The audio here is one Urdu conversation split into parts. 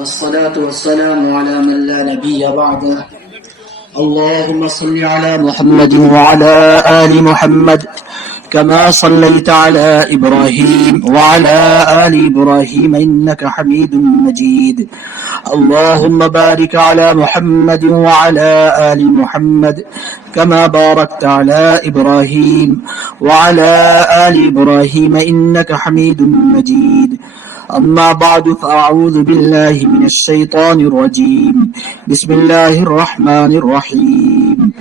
والصلاة والسلام على من لا نبي بعده. اللهم صل على محمد وعلى آل محمد كما صليت على إبراهيم وعلى آل إبراهيم إنك حميد مجيد. اللهم بارك على محمد وعلى آل محمد كما باركت على إبراهيم وعلى آل إبراهيم إنك حميد مجيد. أما بعد فأعوذ بالله من الشيطان الرجيم. بسم الله الرحمن الرحيم.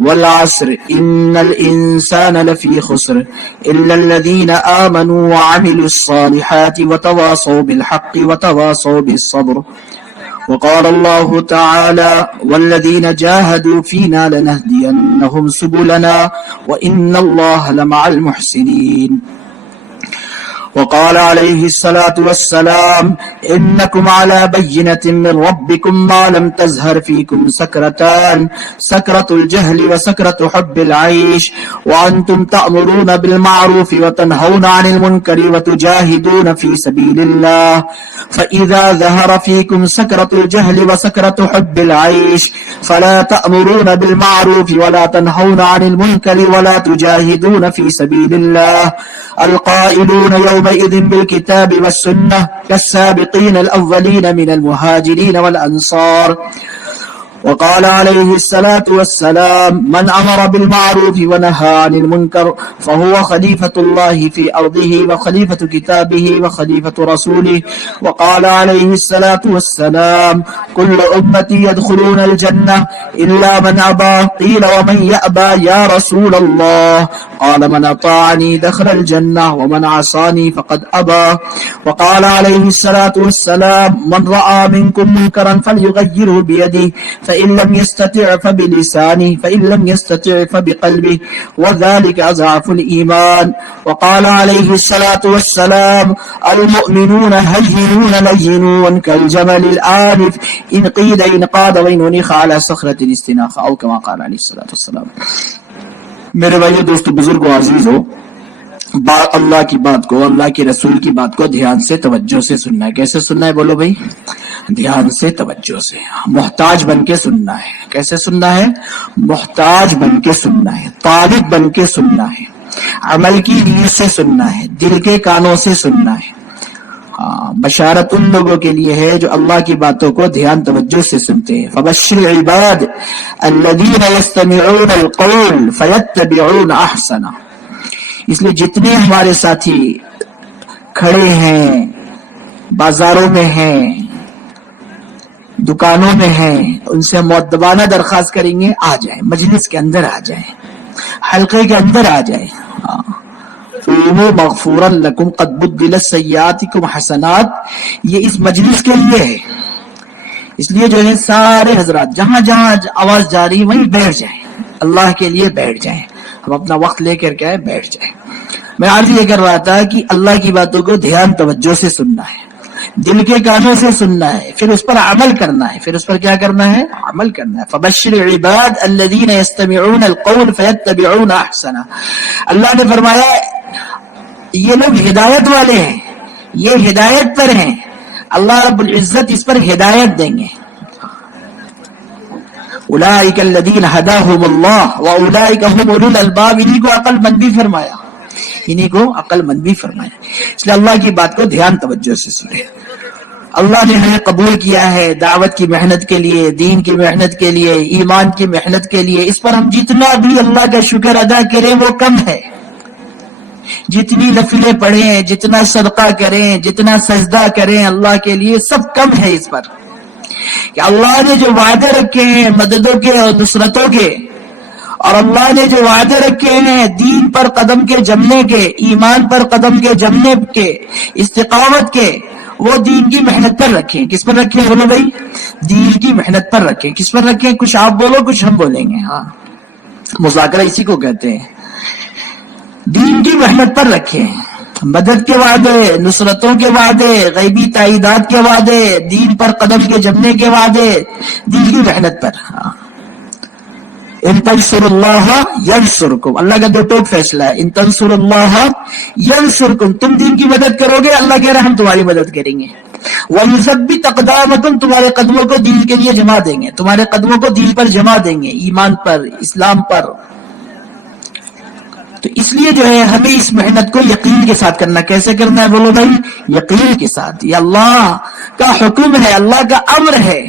والعصر إن الإنسان لفي خسر إلا الذين آمنوا وعملوا الصالحات وتواصوا بالحق وتواصوا بالصبر. وقال الله تعالى والذين جاهدوا فينا لنهدينهم سبلنا وإن الله لمع المحسنين. وقال عليه الصلاة والسلام إنكم على بينة من ربكم ما لم تزهر فيكم سكرتان سكرة الجهل وسكرة حب العيش وأنتم تأمرون بالمعروف وتنهون عن المنكر وتجاهدون في سبيل الله فإذا ظهر فيكم سكرة الجهل وسكرة حب العيش فلا تأمرون بالمعروف ولا تنهون عن المنكر ولا تجاهدون في سبيل الله القائلون يومئذ بالكتاب والسنة كالسابقين الأولين من المهاجرين والأنصار. وقال عليه الصلاة والسلام من أمر بالمعروف ونهى عن المنكر فهو خليفة الله في أرضه وخليفة كتابه وخليفة رسوله. وقال عليه الصلاة والسلام كل أمتي يدخلون الجنة إلا من أبى قيل ومن يأبى يا رسول الله قال من أطاعني دخل الجنة ومن عصاني فقد أبى. وقال عليه الصلاة والسلام من رأى منكم منكرا فليغيره بيده فإن لم يستطع فبلسانه فإن لم يستطع فبقلبه وذلك أضعف الإيمان. وقال عليه الصلاة والسلام المؤمنون هينون لينون كالجمل الآنف إن قيد إن قاد وإن نخ على صخرة الاستناخ أو كما قال عليه الصلاة والسلام. میرے بھائیو دوستو بزرگو عزیزو اللہ کی بات کو اللہ کے رسول کی بات کو دھیان سے توجہ سے سننا ہے. کیسے سننا ہے بولو بھائی؟ دھیان سے توجہ سے محتاج بن کے سننا ہے. کیسے سننا ہے؟ محتاج بن کے سننا ہے, طالب بن کے سننا ہے, عمل کی نیت سے سننا ہے, دل کے کانوں سے سننا ہے. بشارت ان لوگوں کے لیے ہے جو اللہ کی باتوں کو دھیان توجہ سے سنتے ہیں. فبشر عباد الذین یستمعون القول فیتبعون احسنہ. اس لیے جتنے ہمارے ساتھی کھڑے ہیں, بازاروں میں ہیں, دکانوں میں ہیں, ان سے مؤدبانہ درخواست کریں گے آ جائیں, مجلس کے اندر آ جائیں, حلقے کے اندر آ جائیں. مغفورا لکم قد بدلت سیئاتکم حسنات, یہ اس مجلس کے لیے ہے. اس لیے جو ہے سارے حضرات جہاں جہاں آواز جاری وہیں بیٹھ جائیں, اللہ کے لیے بیٹھ جائیں. ہم اپنا وقت لے کر کے بیٹھ جائیں. میں آج یہ کر رہا تھا کہ اللہ کی باتوں کو دھیان توجہ سے سننا ہے, دل کے کانوں سے سننا ہے, پھر اس پر عمل کرنا ہے. پھر اس پر کیا کرنا ہے؟ عمل کرنا ہے. فبشر عباد الذین یستمعون القول فیتبعون احسنہ. اللہ نے فرمایا یہ لوگ ہدایت والے ہیں, یہ ہدایت پر ہیں. اللہ رب العزت اس پر ہدایت دیں گے. اولئک الذین ھداھم اللہ واولئک ھم اولو الالباب. انہیں کو عقل مند بھی فرمایا, انہیں کو عقل مند بھی فرمایا. اس لیے اللہ کی بات کو دھیان توجہ سے سنیں. اللہ نے ہمیں قبول کیا ہے دعوت کی محنت کے لیے, دین کی محنت کے لیے, ایمان کی محنت کے لیے. اس پر ہم جتنا بھی اللہ کا شکر ادا کریں وہ کم ہے. جتنی نفلیں پڑھیں, جتنا صدقہ کریں, جتنا سجدہ کریں اللہ کے لیے, سب کم ہے اس پر. کہ اللہ نے جو وعدے رکھے ہیں مددوں کے اور نصرتوں کے, اور اللہ نے جو وعدے رکھے ہیں دین پر قدم کے جمنے کے, ایمان پر قدم کے جمنے کے, استقامت کے, وہ دین کی محنت پر رکھیں. کس پر رکھیں بولو بھائی؟ دین کی محنت پر رکھیں. کس پر رکھیں؟ کچھ آپ بولو کچھ ہم بولیں گے. ہاں, مذاکرہ اسی کو کہتے ہیں. دین کی محنت پر رکھیں. مدد کے وعدے, نصرتوں کے وعدے, غیبی تائیدات کے وعدے, دین پر قدم کے جمنے کے وعدے, دین کی محنت پر. ان تنصر اللہ ینصرکم, اللہ کا دو ٹوک فیصلہ ہے. ان تنصر اللہ ینصرکم, تم دین کی مدد کرو گے اللہ کہہ رہا ہم تمہاری مدد کریں گے. وَيُثَبِّتْ أَقْدَامَكُمْ، تمہارے قدموں کو دین کے لیے جما دیں گے، تمہارے قدموں کو دین پر جما دیں گے، ایمان پر، اسلام پر۔ تو اس لیے جو ہے ہمیں اس محنت کو یقین کے ساتھ کرنا۔ کیسے کرنا ہے بولو بھائی؟ یقین کے ساتھ۔ یہ اللہ کا حکم ہے، اللہ کا امر ہے،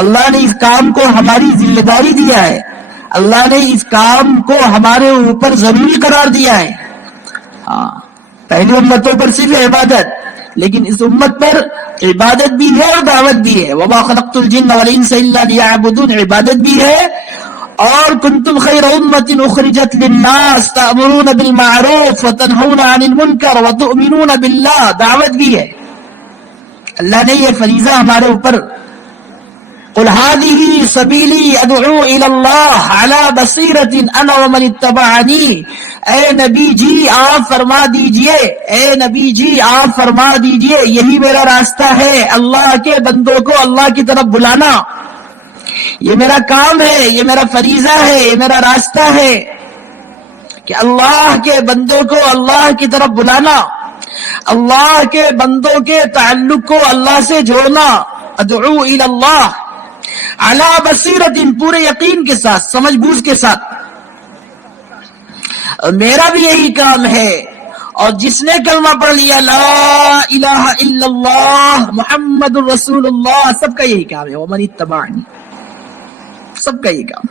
اللہ نے اس کام کو ہماری ذمہ داری دیا ہے، اللہ نے اس کام کو ہمارے اوپر ضروری قرار دیا ہے۔ ہاں، پہلی امتوں پر صرف عبادت، لیکن اس امت پر عبادت بھی ہے اور دعوت بھی ہے۔ وَمَا خَلَقْتُ الْجِنَّ وَالْإِنسَ إِلَّا لِيَعْبُدُونَ، عبادت بھی ہے، اور كُنْتُمْ خَيْرَ أُمَّةٍ أُخْرِجَتْ لِلنَّاسِ تَأْمُرُونَ بِالْمَعْرُوفِ وَتَنْهَوْنَ عَنِ الْمُنكَرِ وَتُؤْمِنُونَ بِاللَّهِ، دعوت بھی ہے۔ اللہ نے یہ فریضہ ہمارے اوپر، قُلْ هَٰذِهِ سَبِيلِي أَدْعُو إِلَى اللَّهِ عَلَىٰ بَصِيرَةٍ أَنَا وَمَنِ اتَّبَعَنِي، اے نبی جی آپ فرما دیجئے، اے نبی جی آپ فرما دیجئے، یہی میرا راستہ ہے، اللہ کے بندوں کو اللہ کی طرف بلانا، یہ میرا کام ہے، یہ میرا فریضہ ہے، یہ میرا راستہ ہے کہ اللہ کے بندوں کو اللہ کی طرف بلانا، اللہ کے بندوں کے تعلق کو اللہ سے جوڑنا۔ ادعو الی اللہ علی بصیرت، پورے یقین کے ساتھ، سمجھ بوجھ کے ساتھ، میرا بھی یہی کام ہے۔ اور جس نے کلمہ پڑھ لیا لا الہ الا اللہ محمد الرسول اللہ، سب کا یہی کام ہے۔ ومن اتبعنی، سب کا یہ کام۔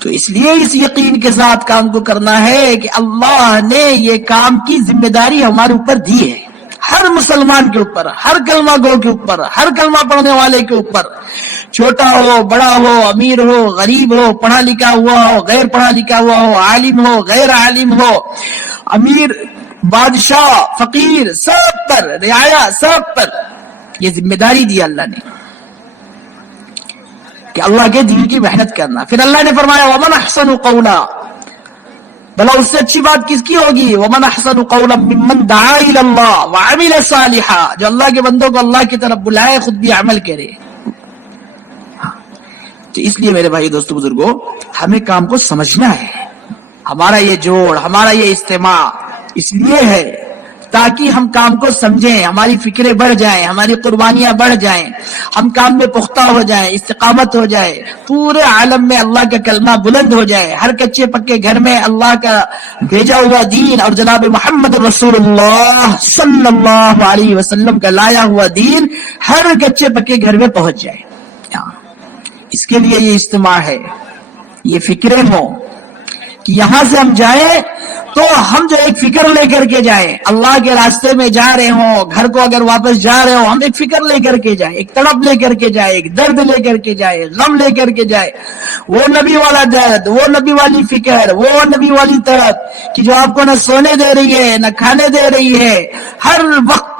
تو اس لیے اس یقین کے ساتھ کام کو کرنا ہے کہ اللہ نے یہ کام کی ذمہ داری ہمارے اوپر دی ہے، ہر مسلمان کے اوپر، ہر کلمہ گو کے اوپر، ہر کلمہ پڑھنے والے کے اوپر، چھوٹا ہو بڑا ہو، امیر ہو غریب ہو، پڑھا لکھا ہوا ہو غیر پڑھا لکھا ہوا ہو، عالم ہو غیر عالم ہو، امیر بادشاہ فقیر، سب پر، رعایا سب پر یہ ذمہ داری دی اللہ نے کہ اللہ کے دین کی محنت کرنا۔ پھر اللہ نے فرمایا وَمَنْ أَحْسَنُ قَوْلًا، بھلا اس سے اچھی بات کس کی ہوگی؟ وَمَنْ أَحْسَنُ قَوْلًا مِّمَّنْ دَعَا إِلَى اللَّهِ وَعَمِلَ صَالِحًا، جو اللہ کے بندوں کو اللہ کی طرف بلائے، خود بھی عمل کرے۔ تو اس لیے میرے بھائی دوستو بزرگوں، ہمیں کام کو سمجھنا ہے۔ ہمارا یہ جوڑ، ہمارا یہ اجتماع اس لیے ہے تاکہ ہم کام کو سمجھیں، ہماری فکریں بڑھ جائیں، ہماری قربانیاں بڑھ جائیں، ہم کام میں پختہ ہو جائیں، استقامت ہو جائے، پورے عالم میں اللہ کا کلمہ بلند ہو جائے، ہر کچے پکے گھر میں اللہ کا بھیجا ہوا دین اور جناب محمد رسول اللہ صلی اللہ علیہ وسلم کا لایا ہوا دین ہر کچے پکے گھر میں پہنچ جائے۔ اس کے لیے یہ اجتماع ہے، یہ فکریں ہوں کہ یہاں سے ہم جائیں تو ہم جو ایک فکر لے کر کے جائیں، اللہ کے راستے میں جا رہے ہوں، گھر کو اگر واپس جا رہے ہوں، ہم ایک فکر لے کر کے جائیں، ایک تڑپ لے کر کے جائیں، ایک درد لے کر کے جائیں، غم لے کر کے جائیں، وہ نبی والا درد، وہ نبی والی فکر، وہ نبی والی تڑپ کہ جو آپ کو نہ سونے دے رہی ہے نہ کھانے دے رہی ہے، ہر وقت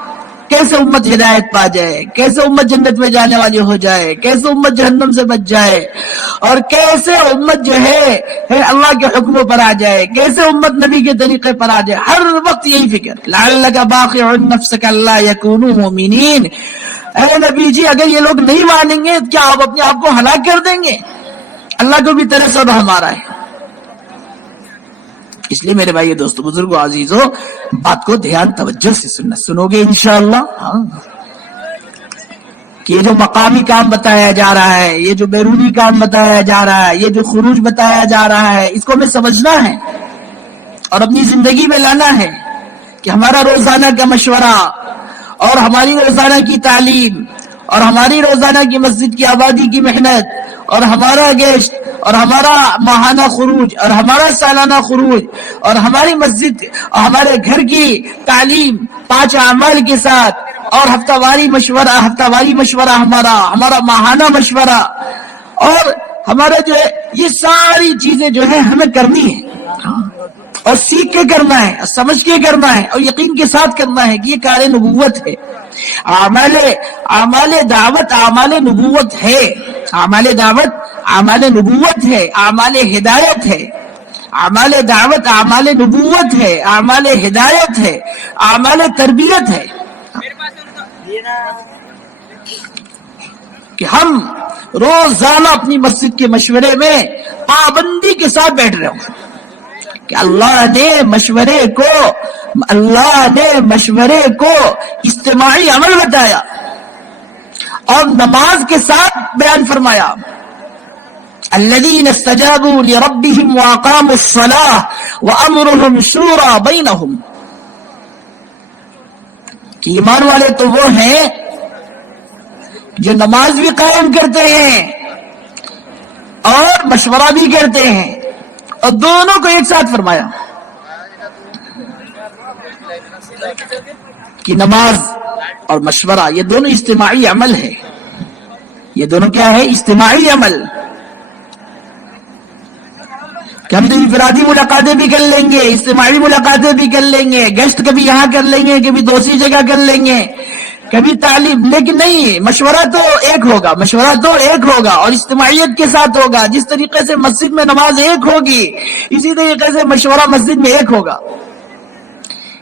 کیسے امت ہدایت پا جائے، کیسے امت جنت میں جانے والی ہو جائے، کیسے امت جہنم سے بچ جائے، اور کیسے امت جو ہے اللہ کے حکموں پر آ جائے، کیسے امت نبی کے طریقے پر آ جائے، ہر وقت یہی فکر۔ لعلک باخع نفسک الا یکونوا مؤمنین، اے نبی جی اگر یہ لوگ نہیں مانیں گے کیا آپ اپنے آپ کو ہلاک کر دیں گے؟ اللہ کو بھی ترس اب ہمارا ہے۔ اس لیے میرے بھائی دوستو بزرگوں عزیزوں، بات کو دھیان توجہ سے سننا، سنو گے انشاءاللہ؟ کہ یہ جو مقامی کام بتایا جا رہا ہے، یہ جو بیرونی کام بتایا جا رہا ہے، یہ جو خروج بتایا جا رہا ہے، اس کو ہمیں سمجھنا ہے اور اپنی زندگی میں لانا ہے کہ ہمارا روزانہ کا مشورہ اور ہماری روزانہ کی تعلیم اور ہماری روزانہ کی مسجد کی آبادی کی محنت اور ہمارا گیشت اور ہمارا ماہانہ خروج اور ہمارا سالانہ خروج اور ہماری مسجد اور ہمارے گھر کی تعلیم 5 اعمال کے ساتھ اور ہفتہ واری مشورہ ہمارا ماہانہ مشورہ اور ہمارا جو ہے یہ ساری چیزیں جو ہے ہمیں کرنی ہے اور سیکھ کے کرنا ہے، سمجھ کے کرنا ہے اور یقین کے ساتھ کرنا ہے کہ یہ کار نبوت ہے۔ اعمال دعوت اعمال نبوت ہے، اعمال دعوت اعمال نبوت ہے، اعمال ہدایت ہے، اعمال دعوت اعمال نبوت ہے، اعمال ہدایت ہے، اعمال تربیت ہے کہ ہم روزانہ اپنی مسجد کے مشورے میں پابندی کے ساتھ بیٹھ رہے ہوں، کہ اللہ نے مشورے کو اجتماعی عمل بتایا اور نماز کے ساتھ بیان فرمایا. الذین استجابوا لربهم واقاموا الصلاة وامرهم شورى بینہم. کہ ایمان والے تو وہ ہیں جو نماز بھی قائم کرتے ہیں اور مشورہ بھی کرتے ہیں، اور دونوں کو ایک ساتھ فرمایا کہ نماز اور مشورہ یہ دونوں اجتماعی عمل ہے. یہ دونوں کیا ہے؟ اجتماعی عمل. کہ ہم تو انفرادی ملاقاتیں بھی کر لیں گے، اجتماعی ملاقاتیں بھی کر لیں گے، گیسٹ کبھی یہاں کر لیں گے، کبھی دوسری جگہ کر لیں گے، کبھی تعلیم، لیکن نہیں، مشورہ تو ایک ہوگا اور اجتماعیت کے ساتھ ہوگا. جس طریقے سے مسجد میں نماز ایک ہوگی اسی طریقے سے مشورہ مسجد میں ایک ہوگا.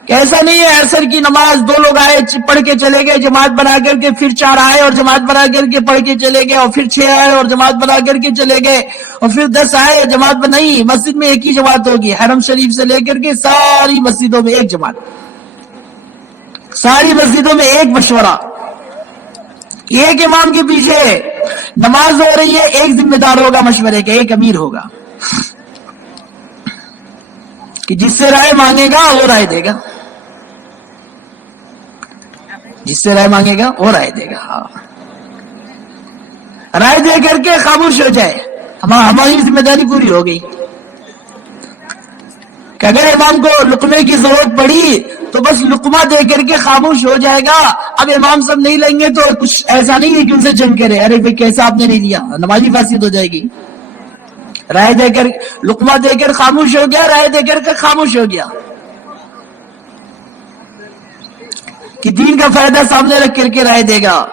کہ ایسا نہیں ہے عصر کی نماز 2 لوگ آئے پڑھ کے چلے گئے جماعت بنا کر کے، پھر 4 آئے اور جماعت بنا کر کے پڑھ کے چلے گئے، اور پھر 6 آئے اور جماعت بنا کر کے چلے گئے، اور پھر 10 آئے جماعت بنائی. مسجد میں ایک ہی جماعت ہوگی، حرم شریف سے لے کر کے ساری مسجدوں میں ایک جماعت، ساری مسجدوں میں ایک مشورہ، ایک امام کے پیچھے نماز ہو رہی ہے، ایک ذمہ دار ہوگا مشورے کا، ایک امیر ہوگا کہ جس سے رائے مانگے گا وہ رائے دے گا، جس سے رائے مانگے گا وہ رائے دے گا. رائے دے کر کے خاموش ہو جائے، ہماری ذمہ داری پوری ہو گئی. کہ اگر امام کو لقمے کی ضرورت پڑی تو بس لقمہ دے کر کے خاموش ہو جائے گا. اب امام سب نہیں لیں گے تو کچھ ایسا نہیں ہے کہ ان سے جنگ کرے، ارے بھائی کیسا آپ نے نہیں لیا، نمازی فاسد ہو جائے گی. رائے دے کر لقمہ دے کر خاموش ہو گیا، رائے دے کر کے خاموش ہو گیا کہ دین کا فائدہ سامنے رکھ کر کے رائے دے گا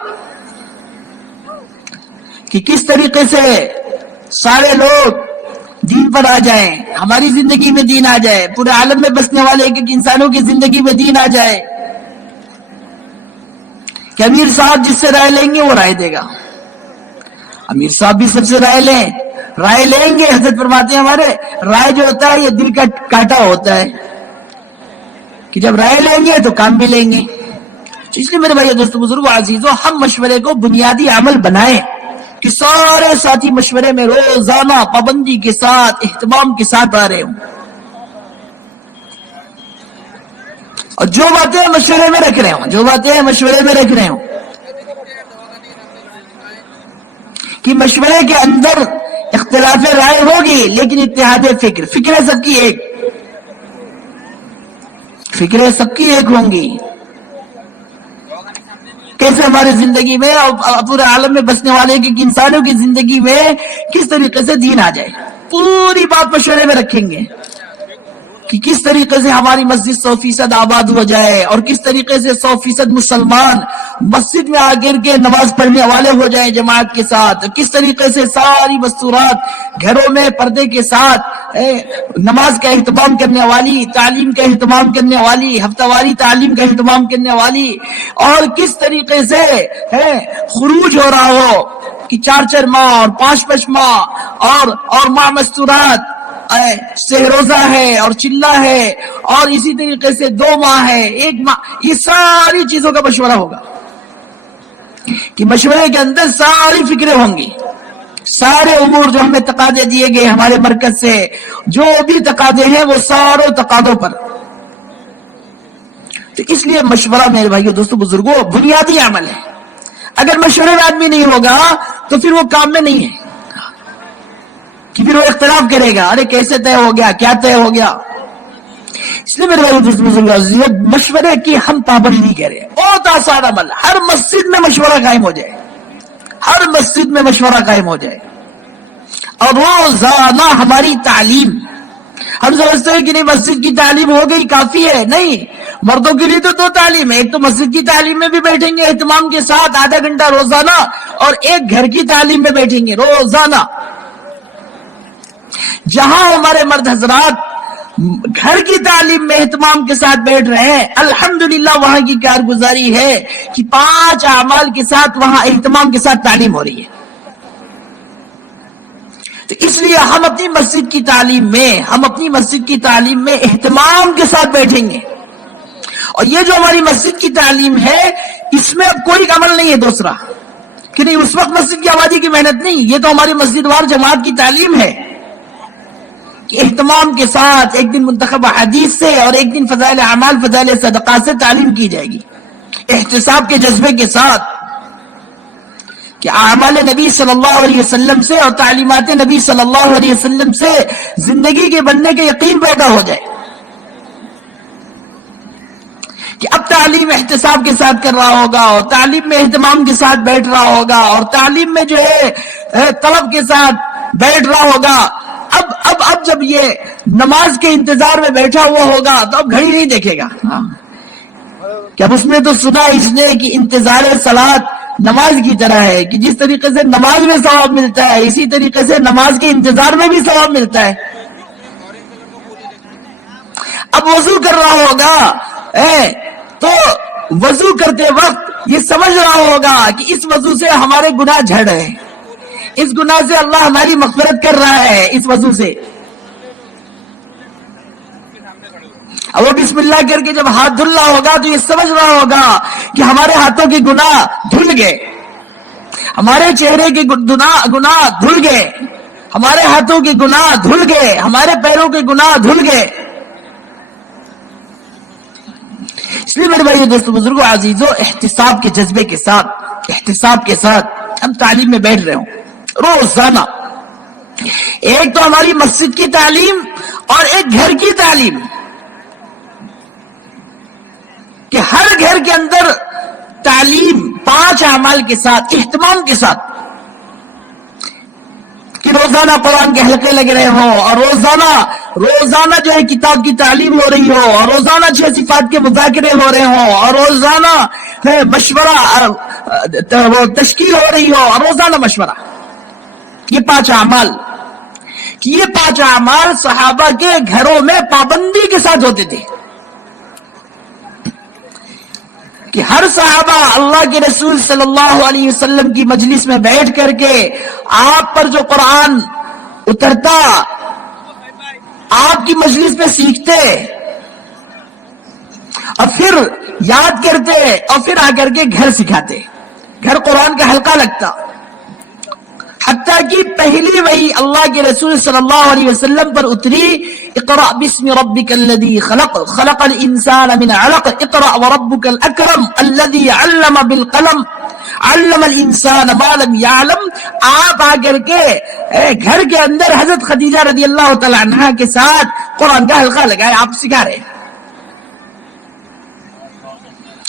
کہ کس طریقے سے سارے لوگ دین پر آ جائیں، ہماری زندگی میں دین آ جائے، پورے عالم میں بسنے والے ایک ایک انسانوں کی زندگی میں دین آ جائے. کہ امیر صاحب جس سے رائے لیں گے وہ رائے دے گا. امیر صاحب بھی سب سے رائے لیں گے. حضرت فرماتے ہیں ہمارے رائے جو ہوتا ہے یہ دل کا کانٹا ہوتا ہے کہ جب رائے لیں گے تو کام بھی لیں گے. اس لیے میرے بھائی دوستو بزرگو عزیزو، ہم مشورے کو بنیادی عمل بنائیں کہ سارے ساتھی مشورے میں روزانہ پابندی کے ساتھ اہتمام کے ساتھ آ رہے ہوں، اور جو باتیں مشورے میں رکھ رہے ہوں کہ مشورے کے اندر اختلاف رائے ہوگی لیکن اتحاد فکریں سب کی ایک ہوں گی. کیسے ہماری زندگی میں اور پورے عالم میں بسنے والے انسانوں کی زندگی میں کس طریقے سے دین آ جائے، پوری بات مشورے میں رکھیں گے کہ کس طریقے سے ہماری مسجد 100% آباد ہو جائے، اور کس طریقے سے 100% مسلمان مسجد میں آ کر کے نماز پڑھنے والے ہو جائیں جماعت کے ساتھ، کس طریقے سے ساری مستورات گھروں میں پردے کے ساتھ نماز کا اہتمام کرنے والی، تعلیم کا اہتمام کرنے والی، ہفتہ واری تعلیم کا اہتمام کرنے والی، اور کس طریقے سے خروج ہو رہا ہو کہ 4 ماہ اور 5 ماہ اور ماہ مستورات روزہ ہے اور چلہ ہے، اور اسی طریقے سے 2 ماہ ہے، 1 ماہ، یہ ساری چیزوں کا مشورہ ہوگا کہ مشورے کے اندر ساری فکریں ہوں گی. سارے امور جو ہمیں تقاضے دیے گئے ہمارے مرکز سے، جو بھی تقاضے ہیں وہ ساروں تقاضوں پر. تو اس لیے مشورہ میرے بھائیو دوستو بزرگوں بنیادی عمل ہے. اگر مشورے میں آدمی نہیں ہوگا تو پھر وہ کام میں نہیں ہے، کہ پھر وہ اختلاف کرے گا، ارے کیسے طے ہو گیا، کیا طے ہو گیا. اس لیے میرے بھائی دوستو بزرگوں مشورے کی ہم پابندی کریں. بہت آسان عمل، ہر مسجد میں مشورہ قائم ہو جائے، ہر مسجد میں مشورہ قائم ہو جائے. اور روزانہ ہماری تعلیم، ہم سمجھتے ہیں کہ نہیں مسجد کی تعلیم ہو گئی کافی ہے، نہیں، مردوں کے لیے تو 2 تعلیم ہے. ایک تو مسجد کی تعلیم میں بھی بیٹھیں گے اہتمام کے ساتھ آدھا گھنٹہ روزانہ، اور ایک گھر کی تعلیم میں بیٹھیں گے روزانہ. جہاں ہمارے مرد حضرات گھر کی تعلیم میں اہتمام کے ساتھ بیٹھ رہے ہیں، الحمدللہ وہاں کی کارگزاری ہے کہ 5 اعمال کے ساتھ وہاں اہتمام کے ساتھ تعلیم ہو رہی ہے. تو اس لیے ہم اپنی مسجد کی تعلیم میں اہتمام کے ساتھ بیٹھیں گے. اور یہ جو ہماری مسجد کی تعلیم ہے اس میں اب کوئی عمل نہیں ہے دوسرا کہ نہیں اس وقت مسجد کی آبادی کی محنت نہیں. یہ تو ہماری مسجد وار جماعت کی تعلیم ہے کہ اہتمام کے ساتھ ایک دن منتخب حدیث سے اور ایک دن فضائل اعمال فضائل صدقات سے تعلیم کی جائے گی، احتساب کے جذبے کے ساتھ کہ اعمال نبی صلی اللہ علیہ وسلم سے اور تعلیمات نبی صلی اللہ علیہ وسلم سے زندگی کے بننے کے یقین پیدا ہو جائے کہ اب تعلیم احتساب کے ساتھ کر رہا ہوگا اور تعلیم میں اہتمام کے ساتھ بیٹھ رہا ہوگا اور تعلیم میں جو ہے طلب کے ساتھ بیٹھ رہا ہوگا. اب جب یہ نماز کے انتظار میں بیٹھا ہوا ہوگا تو اب گھڑی نہیں دیکھے گا کہ اب اس نے تو سنا اس نے کہ انتظار صلاۃ نماز کی طرح ہے کہ جس طریقے سے نماز میں ثواب ملتا ہے اسی طریقے سے نماز کے انتظار میں بھی ثواب ملتا ہے. اب وضو کر رہا ہوگا تو وضو کرتے وقت یہ سمجھ رہا ہوگا کہ اس وضو سے ہمارے گناہ جھڑ رہے ہیں، اس گناہ سے اللہ ہماری مغفرت کر رہا ہے اس وضو سے. اب وہ بسم اللہ کر کے جب ہاتھ دھل رہا ہوگا تو یہ سمجھ رہا ہوگا کہ ہمارے ہاتھوں کے گناہ دھل گئے، ہمارے چہرے کے گناہ دھل گئے، ہمارے ہاتھوں کے گناہ دھل گئے، ہمارے پیروں کے گناہ دھل گئے. اس لیے میرے بھائی دوستو بزرگوں عزیزوں احتساب کے جذبے کے ساتھ ہم تعلیم میں بیٹھ رہے ہوں روزانہ. ایک تو ہماری مسجد کی تعلیم اور ایک گھر کی تعلیم کہ ہر گھر کے اندر تعلیم 5 اعمال کے ساتھ اہتمام کے ساتھ کہ روزانہ قرآن کے حلقے لگ رہے ہوں اور روزانہ جو ہے کتاب کی تعلیم ہو رہی ہو اور روزانہ 6 صفات کے مذاکرے ہو رہے ہوں اور روزانہ مشورہ تشکیل ہو رہی ہو اور روزانہ مشورہ. یہ 5 اعمال کہ یہ 5 اعمال صحابہ کے گھروں میں پابندی کے ساتھ ہوتے تھے کہ ہر صحابہ اللہ کے رسول صلی اللہ علیہ وسلم کی مجلس میں بیٹھ کر کے آپ پر جو قرآن اترتا آپ کی مجلس میں سیکھتے اور پھر یاد کرتے اور پھر آ کر کے گھر سکھاتے، گھر قرآن کا حلقہ لگتا. حتیٰ کہ پہلی وحی اللہ کے رسول صلی اللہ علیہ وسلم پر اتری اقرأ بسم ربک الذی خلق خلق الانسان من علق اقرأ وربک الاکرم الذی علم بالقلم علم الانسان ما لم يعلم. آپ آ کر کے گھر کے اندر حضرت خدیجہ رضی اللہ تعالی عنہا کے ساتھ قرآن کا حلقہ لگائے، آپ سکھا رہے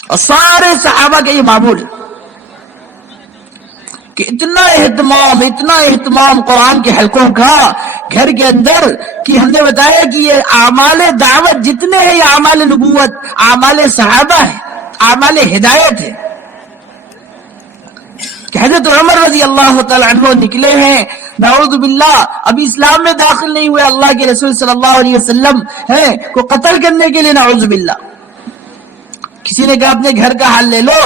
اور سارے صحابہ کا یہ معمول کہ اتنا اہتمام قرآن کے حلقوں کا گھر کے اندر کہ ہم نے بتایا کہ یہ اعمال دعوت جتنے ہیں یہ اعمال نبوت، اعمال صحابہ ہے، اعمال ہدایت ہے. کہ حضرت عمر رضی اللہ تعالی عنہ نکلے ہیں نعوذ باللہ ابھی اسلام میں داخل نہیں ہوئے اللہ کے رسول صلی اللہ علیہ وسلم کو قتل کرنے کے لیے نعوذ باللہ. کسی نے کہا اپنے گھر کا حال لے لو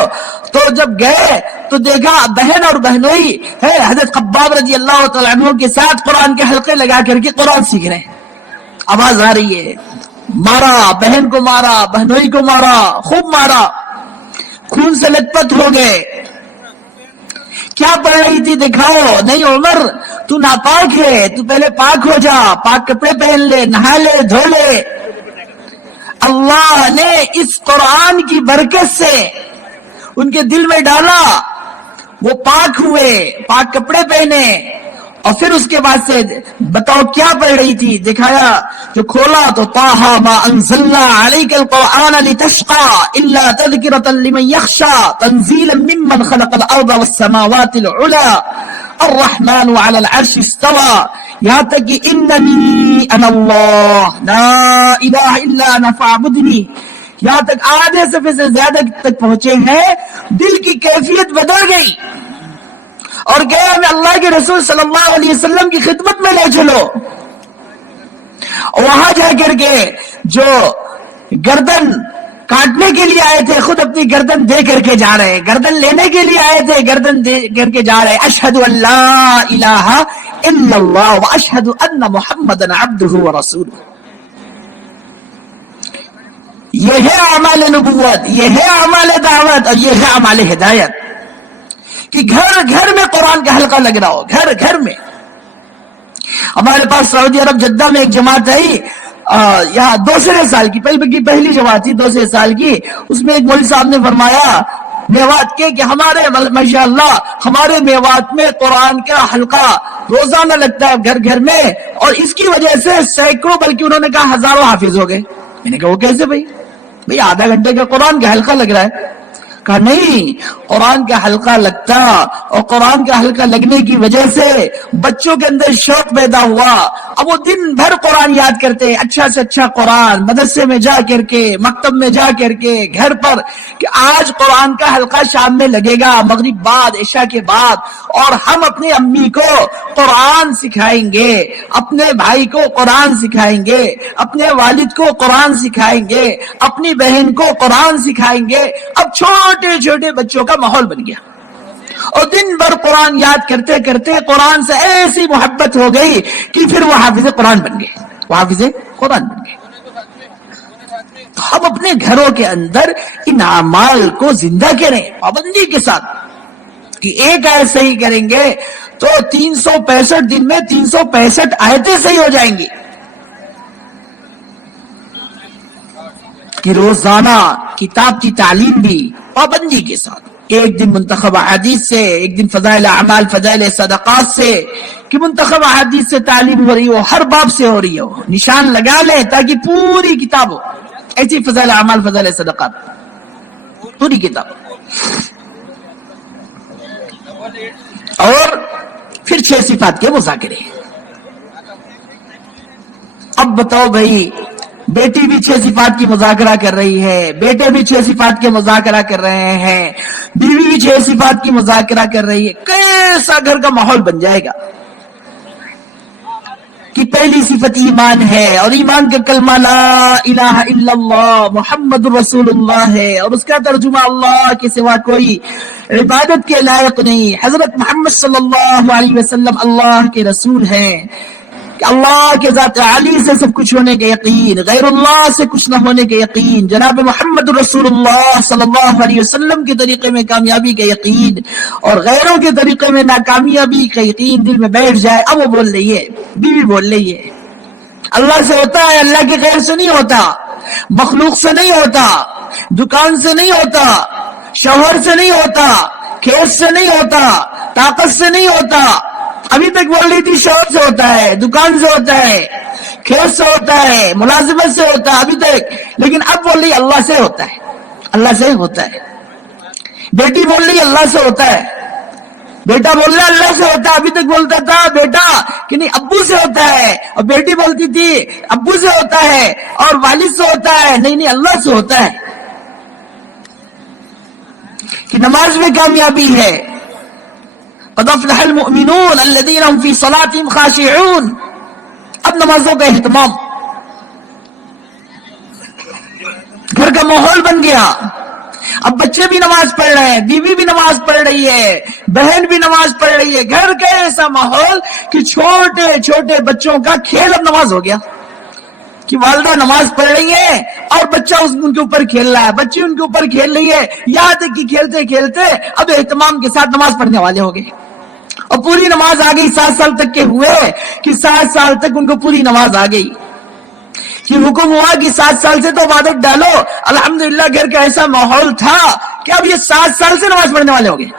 تو جب گئے تو دیکھا بہن اور بہنوئی حضرت خباب رضی اللہ تعالیٰ عنہ کے ساتھ قرآن کے حلقے لگا کر کے قرآن سیکھ رہے ہیں. آواز آ رہی ہے مارا، بہن کو مارا، بہنوئی کو مارا، خوب مارا، خون سے لت پت ہو گئے. کیا پڑھ رہی تھی دکھاؤ. نہیں عمر تو ناپاک ہے، تو پہلے پاک ہو جا، پاک کپڑے پہن لے، نہا لے، دھو لے. اللہ نے اس قرآن کی برکت سے ان کے دل میں ڈالا، وہ پاک ہوئے، پاک کپڑے پہنے. اور پھر اس کے بعد سے بتاؤ کیا پڑھ رہی تھی، دکھایا جو کھولا تو طٰہٰ ما انزلنا علیک القرآن لتشقى الا تذکرۃ لمن یخشی تنزیلا ممن خلق الارض والسماوات العلی الرحمن علی العرش استوى. یہاں تک کہ اننی انا اللہ لا الہ الا انا فاعبدنی، یہاں تک آدھے صفحے سے زیادہ تک پہنچے ہیں. دل کی کیفیت بدل گئی اور گیا میں اللہ کے رسول صلی اللہ علیہ وسلم کی خدمت میں لے چلو. اور وہاں جا کر کے جو گردن کاٹنے کے لیے آئے تھے خود اپنی گردن دے کر کے جا رہے، گردن لینے کے لیے آئے تھے گردن دے کر کے جا رہے. اشہد ان لا الہ الا اللہ واشہد ان محمدا عبدہ ورسولہ. یہ ہے اعمال نبوت، یہ ہے اعمال دعوت، اور یہ ہے اعمال ہدایت کہ گھر گھر میں قرآن کا حلقہ لگ رہا ہو، گھر گھر میں. ہمارے پاس سعودی عرب جدہ میں ایک جماعت ہے یہاں 2 سال کی پہلی جماعت تھی 2 سال کی. اس میں ایک مولوی صاحب نے فرمایا میوات کے کہ ہمارے ماشاءاللہ ہمارے میوات میں قرآن کا حلقہ روزانہ لگتا ہے گھر گھر میں، اور اس کی وجہ سے سینکڑوں بلکہ انہوں نے کہا ہزاروں حافظ ہو گئے. میں نے کہا وہ کیسے بھائی آدھا گھنٹے کا قرآن کا حلقہ لگ رہا ہے. کہا نہیں، قرآن کا حلقہ لگتا اور قرآن کا حلقہ لگنے کی وجہ سے بچوں کے اندر شوق پیدا ہوا. اب وہ دن بھر قرآن یاد کرتے، اچھا سے اچھا قرآن مدرسے میں جا کر کے، مکتب میں جا کر کے، گھر پر کہ آج قرآن کا حلقہ شام میں لگے گا مغرب بعد عشاء کے بعد، اور ہم اپنے امی کو قرآن سکھائیں گے، اپنے بھائی کو قرآن سکھائیں گے، اپنے والد کو قرآن سکھائیں گے، اپنی بہن کو قرآن سکھائیں گے. اب چھوٹے چھوٹے بچوں کا ماحول بن گیا اور دن بھر قرآن یاد کرتے کرتے قرآن سے ایسی محبت ہو گئی کہ پھر وہ حافظ قرآن بن گئے، وہ حافظ قرآن بن گئے. تو ہم اپنے گھروں کے اندر ان اعمال کو زندہ کریں پابندی کے ساتھ کہ ایک آیت صحیح کریں گے تو 365 دن میں 365 آیتیں صحیح ہو جائیں گی. کہ روزانہ کتاب کی تعلیم بھی پابندی کے ساتھ، ایک دن منتخب احادیث سے، ایک دن فضائل اعمال فضائل صدقات سے، کہ منتخب احادیث سے تعلیم ہو رہی ہو، ہر باب سے ہو رہی ہو، نشان لگا لیں تاکہ پوری کتاب ہو. ایسی فضائل اعمال فضائل صدقات پوری کتاب. اور پھر 6 صفات کے مذاکرے. اب بتاؤ بھائی، بیٹی بھی 6 صفات کی مذاکرہ کر رہی ہے، بیٹے بھی 6 صفات کے مذاکرہ کر رہے ہیں، بیوی بھی 6 صفات کی مذاکرہ کر رہی ہے. کیسا گھر کا ماحول بن جائے گا کہ پہلی صفت ایمان ہے، اور ایمان کا کلمہ لا الہ الا اللہ محمد رسول اللہ ہے، اور اس کا ترجمہ اللہ کے سوا کوئی عبادت کے لائق نہیں، حضرت محمد صلی اللہ علیہ وسلم اللہ کے رسول ہیں، کہ اللہ کے ذات عالی سے سب کچھ ہونے کے یقین، غیر اللہ سے کچھ نہ ہونے کے یقین، جناب محمد رسول اللہ صلی اللہ علیہ وسلم کے طریقے میں کامیابی کا یقین، اور غیروں کے طریقے میں ناکامیابی کا یقین دل میں بیٹھ جائے. اب وہ بول رہی ہے، بیوی بول رہی ہے اللہ سے ہوتا ہے، اللہ کے غیر سے نہیں ہوتا، مخلوق سے نہیں ہوتا، دکان سے نہیں ہوتا، شوہر سے نہیں ہوتا، کھیت سے نہیں ہوتا، طاقت سے نہیں ہوتا. ابھی تک بول رہی تھی شوہر سے ہوتا ہے، دکان سے ہوتا ہے، کھیت سے ہوتا ہے، ملازمت سے ہوتا ہے ابھی تک، لیکن اب بول رہی اللہ سے ہوتا ہے، اللہ سے ہوتا ہے. بیٹی بول رہی اللہ سے ہوتا ہے، بیٹا بول رہا اللہ سے ہوتا ہے. ابھی تک بولتا تھا بیٹا کہ نہیں ابو سے ہوتا ہے، اور بیٹی بولتی تھی ابو سے ہوتا ہے اور والد سے ہوتا ہے، نہیں اللہ سے ہوتا ہے. کہ نماز میں کامیابی ہے. قد افلح المؤمنون الذين هم في صلاتهم خاشعون. اب نمازوں کا اہتمام، گھر کا ماحول بن گیا. اب بچے بھی نماز پڑھ رہے ہیں، بیوی بھی نماز پڑھ رہی ہے، بہن بھی نماز پڑھ رہی ہے. گھر کا ایسا ماحول کہ چھوٹے چھوٹے بچوں کا کھیل اب نماز ہو گیا، کہ والدہ نماز پڑھ رہی ہے اور بچہ ان کے اوپر کھیل رہا ہے، بچی ان کے اوپر کھیل رہی ہے، یہاں تک کہ کھیلتے کھیلتے اب اہتمام کے ساتھ نماز پڑھنے والے ہو گئے. اور پوری نماز آ گئی. 7 سال تک کے ہوئے کہ 7 سال تک ان کو پوری نماز آ گئی. کہ حکم ہوا کہ 7 سال سے تو عبادت ڈالو. الحمدللہ گھر کا ایسا ماحول تھا کہ اب یہ 7 سال سے نماز پڑھنے والے ہو گئے.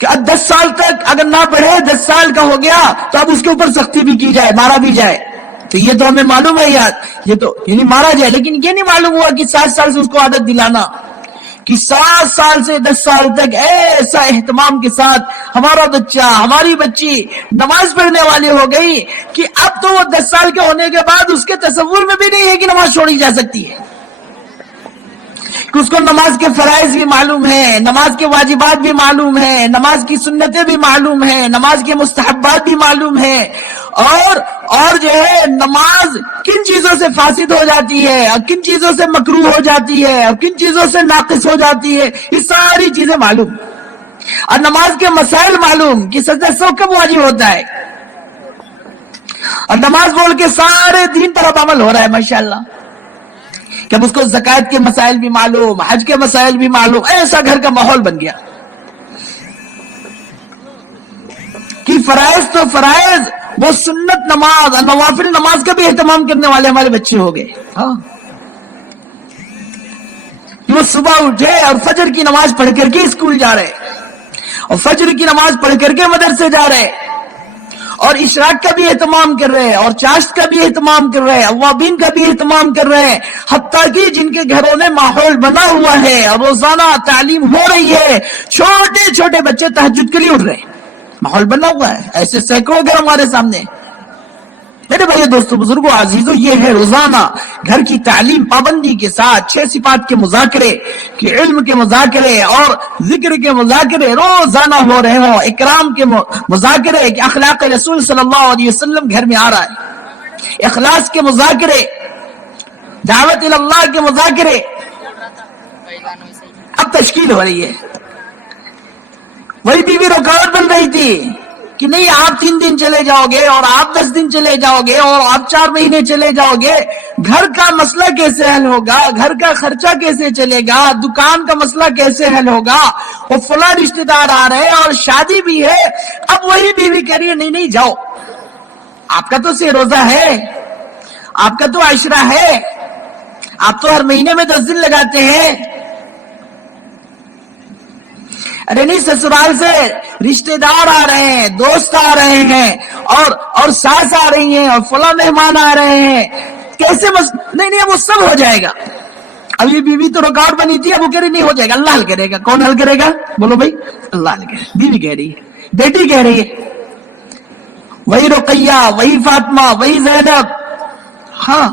کہ اب 10 سال تک اگر نہ پڑھے، 10 سال کا ہو گیا تو اب اس کے اوپر سختی بھی کی جائے، مارا بھی جائے. تو یہ تو ہمیں معلوم ہے یار، یہ تو یعنی مارا جائے، لیکن یہ نہیں معلوم ہوا کہ 7 سال سے اس کو عادت دلانا، کہ 7 سال سے 10 سال تک ایسا اہتمام کے ساتھ ہمارا بچہ ہماری بچی نماز پڑھنے والی ہو گئی کہ اب تو وہ 10 سال کے ہونے کے بعد اس کے تصور میں بھی نہیں ہے کہ نماز چھوڑی جا سکتی ہے. کہ اس کو نماز کے فرائض بھی معلوم ہے، نماز کے واجبات بھی معلوم ہے، نماز کی سنتیں بھی معلوم ہیں، نماز کے مستحبات بھی معلوم ہیں، اور جو ہے نماز کن چیزوں سے فاسد ہو جاتی ہے اور کن چیزوں سے مکروہ ہو جاتی ہے اور کن چیزوں سے ناقص ہو جاتی ہے، یہ ساری چیزیں معلوم. اور نماز کے مسائل معلوم کہ سجدہ سو کب واجب ہوتا ہے، اور نماز بول کے سارے دین پر اب عمل ہو رہا ہے ماشاءاللہ، کہ اب اس کو زکوٰۃ کے مسائل بھی معلوم، حج کے مسائل بھی معلوم، ایسا گھر کا ماحول بن گیا کہ فرائض تو فرائض، وہ سنت نماز اور نوافل نماز کا بھی اہتمام کرنے والے ہمارے بچے ہو گئے۔ ہاں، وہ صبح اٹھے اور فجر کی نماز پڑھ کر کے اسکول جا رہے، اور فجر کی نماز پڑھ کر کے مدرسے جا رہے، اور اشراق کا بھی اہتمام کر رہے ہیں، اور چاشت کا بھی اہتمام کر رہے ہیں، اوابین کا بھی اہتمام کر رہے ہیں، حتیٰ کہ جن کے گھروں میں ماحول بنا ہوا ہے اور روزانہ تعلیم ہو رہی ہے، چھوٹے چھوٹے بچے تہجد کے لیے اٹھ رہے ہیں، ماحول بنا ہوا ہے، ایسے سینکڑوں گھر ہمارے سامنے۔ میرے بھائی دوستو بزرگوں عزیزو، یہ ہے روزانہ گھر کی تعلیم پابندی کے ساتھ 6 صفات کے مذاکرے، کہ علم کے مذاکرے اور ذکر کے مذاکرے روزانہ ہو رہے ہوں، اکرام کے مذاکرے، کہ اخلاق رسول صلی اللہ علیہ وسلم گھر میں آ رہا ہے، اخلاص کے مذاکرے، دعوت اللہ کے مذاکرے اب تشکیل ہو رہی ہے۔ وہی بیوی رکاوٹ بن رہی تھی کہ نہیں آپ 3 دن چلے جاؤ گے، اور آپ 10 دن چلے جاؤ گے، اور آپ 4 مہینے چلے جاؤ گے، گھر کا مسئلہ کیسے حل ہوگا، گھر کا خرچہ کیسے چلے گا، دکان کا مسئلہ کیسے حل ہوگا، وہ فلاں رشتہ دار آ رہے ہیں اور شادی بھی ہے۔ اب وہی بیوی کہہ رہی ہے نہیں جاؤ، آپ کا تو سے روزہ ہے، آپ کا تو عشرہ ہے، آپ تو ہر مہینے میں 10 دن لگاتے ہیں۔ ارے نہیں، سسرال سے رشتہ دار آ رہے ہیں، دوست آ رہے ہیں، اور ساس آ رہی ہیں، اور فلاں مہمان آ رہے ہیں، کیسے نہیں وہ سب ہو جائے گا۔ اب یہ بیوی تو رکاوٹ بنی تھی، اب وہ کہہ رہی نہیں ہو جائے گا، اللہ حل کرے گا۔ کون حل کرے گا؟ بولو بھائی، اللہ حل کرے گا۔ بیوی کہہ رہی ہے، بیٹی کہہ رہی ہے، وہی رقیہ، وہی فاطمہ، وہی زینب، ہاں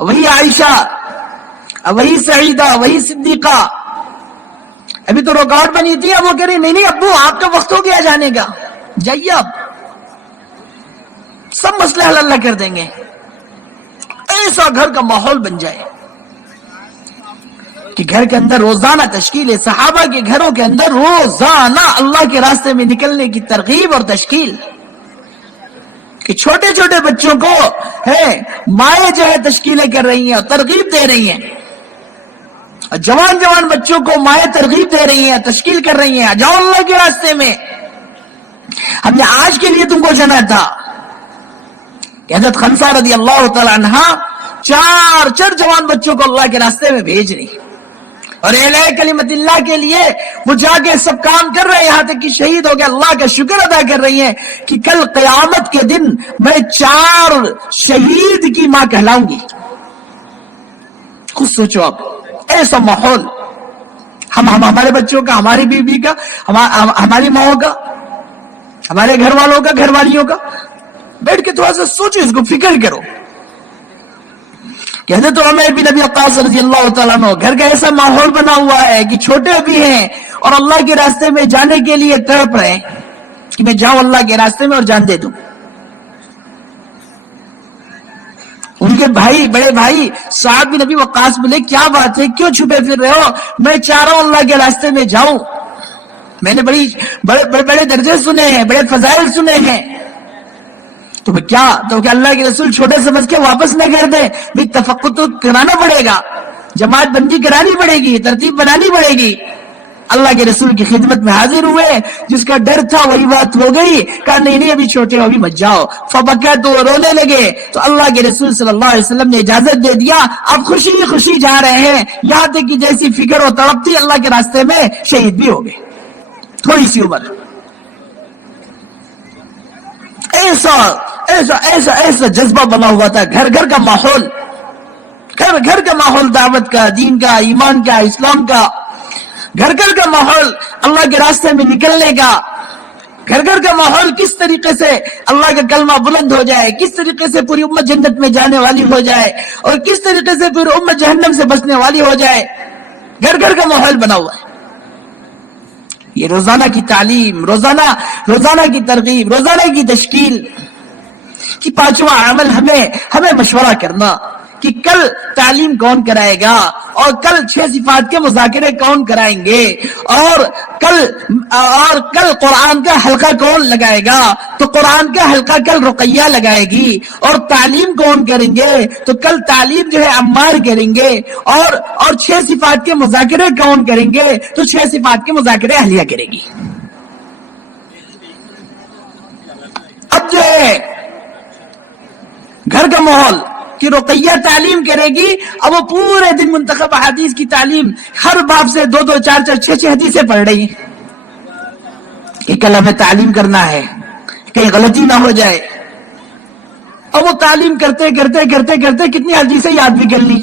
وہی عائشہ، وہی سعیدہ، وہی صدیقہ، ابھی تو رکاوٹ بنی تھی، اب وہ کہہ رہی نہیں ابو آپ کا وقت ہو گیا جانے کا، جائیے اب، سب مسئلے حل اللہ کر دیں گے۔ ایسا گھر کا ماحول بن جائے کہ گھر کے اندر روزانہ تشکیل ہے، صحابہ کے گھروں کے اندر روزانہ اللہ کے راستے میں نکلنے کی ترغیب اور تشکیل، کہ چھوٹے چھوٹے بچوں کو مائیں جو ہے تشکیلیں کر رہی ہیں اور ترغیب دے رہی ہیں، اور جوان بچوں کو مائیں ترغیب دے رہی ہیں، تشکیل کر رہی ہیں، جاؤ اللہ کے راستے میں۔ ہم نے آج کے لیے تم کو جانا تھا کہ حضرت خنسا رضی اللہ تعالی عنہ 4 جوان بچوں کو اللہ کے راستے میں بھیج رہی، اور اعلیٰ کلمت اللہ کے لیے وہ جا کے سب کام کر رہے ہیں، یہاں تک کہ شہید ہو گئے، اللہ کا شکر ادا کر رہی ہیں کہ کل قیامت کے دن میں 4 شہید کی ماں کہلاؤں گی۔ خود سوچو آپ، ایسا ماحول ہمارے بچوں کا، ہماری بیوی کا، ہماری ماں کا، ہمارے گھر والوں کا، گھر والیوں کا، بیٹھ کے تھوڑا سا سوچو، اس کو فکر کرو کہ حضرت عمر بن ابی وقاص رضی اللہ تعالیٰ عنہ گھر کا ایسا ماحول بنا ہوا ہے کہ چھوٹے بھی ہیں اور اللہ کے راستے میں جانے کے لیے تڑپ رہے ہیں کہ میں جاؤں اللہ کے راستے میں اور جان دے دوں۔ ان کے بھائی، بڑے بھائی سعد بن ابی وقاص بولے کیا بات ہے، کیوں چھپے پھر رہے ہو؟ میں چاہ رہا ہوں اللہ کے راستے میں جاؤں، میں نے بڑے درجے سنے ہیں، بڑے فضائل سنے ہیں، تو کیا اللہ کے رسول چھوٹے سمجھ کے واپس نہ کر دیں؟ بھی تفقد تو کرانا پڑے گا، جماعت بندی کرانی پڑے گی، ترتیب بنانی پڑے گی۔ اللہ کے رسول کی خدمت میں حاضر ہوئے، جس کا ڈر تھا وہی بات ہو گئی، کہا نہیں ابھی چھوٹے ہو، ابھی مت جاؤ، فبکا، تو رونے لگے، تو اللہ کے رسول صلی اللہ علیہ وسلم نے اجازت دے دیا، اب خوشی جا رہے ہیں، یہاں تک کہ جیسی فکر و تڑپ تھی اللہ کے راستے میں شہید بھی ہو گئے، تھوڑی سی عمر۔ ایسا جذبہ بنا ہوا تھا، گھر کا ماحول، گھر کا ماحول دعوت کا، دین کا، ایمان کا، اسلام کا، گھر کا ماحول اللہ کے راستے میں نکلنے کا، گھر کا ماحول کس طریقے سے اللہ کا کلمہ بلند ہو جائے، کس طریقے سے پوری امت جنت میں جانے والی ہو جائے، اور کس طریقے سے پوری امت جہنم سے بچنے والی ہو جائے، گھر کا ماحول بنا ہوا ہے۔ یہ روزانہ کی تعلیم، روزانہ کی ترغیب، روزانہ کی تشکیل، کہ 5واں عمل ہمیں مشورہ کرنا کہ کل تعلیم کون کرائے گا اور کل 6 صفات کے مذاکرے کون کرائیں گے اور کل قرآن کا حلقہ کون لگائے گا. تو قرآن کا حلقہ کل رقیہ لگائے گی. اور تعلیم کون کریں گے تو کل تعلیم جو ہے عمار کریں گے. اور 6 صفات کے مذاکرے کون کریں گے تو 6 صفات کے مذاکرے اہلیہ کرے گی. اب جو ہے گھر کا ماحول کہ رقیہ تعلیم کرے گی. اب وہ پورے دن منتخب حدیث کی تعلیم ہر باب سے 2 4 6 حدیثیں پڑھ رہی ہیں کہ کل ہمیں تعلیم کرنا ہے کہیں غلطی نہ ہو جائے. اور وہ تعلیم کرتے کرتے کرتے کرتے کتنی حدیثیں یاد بھی کر لی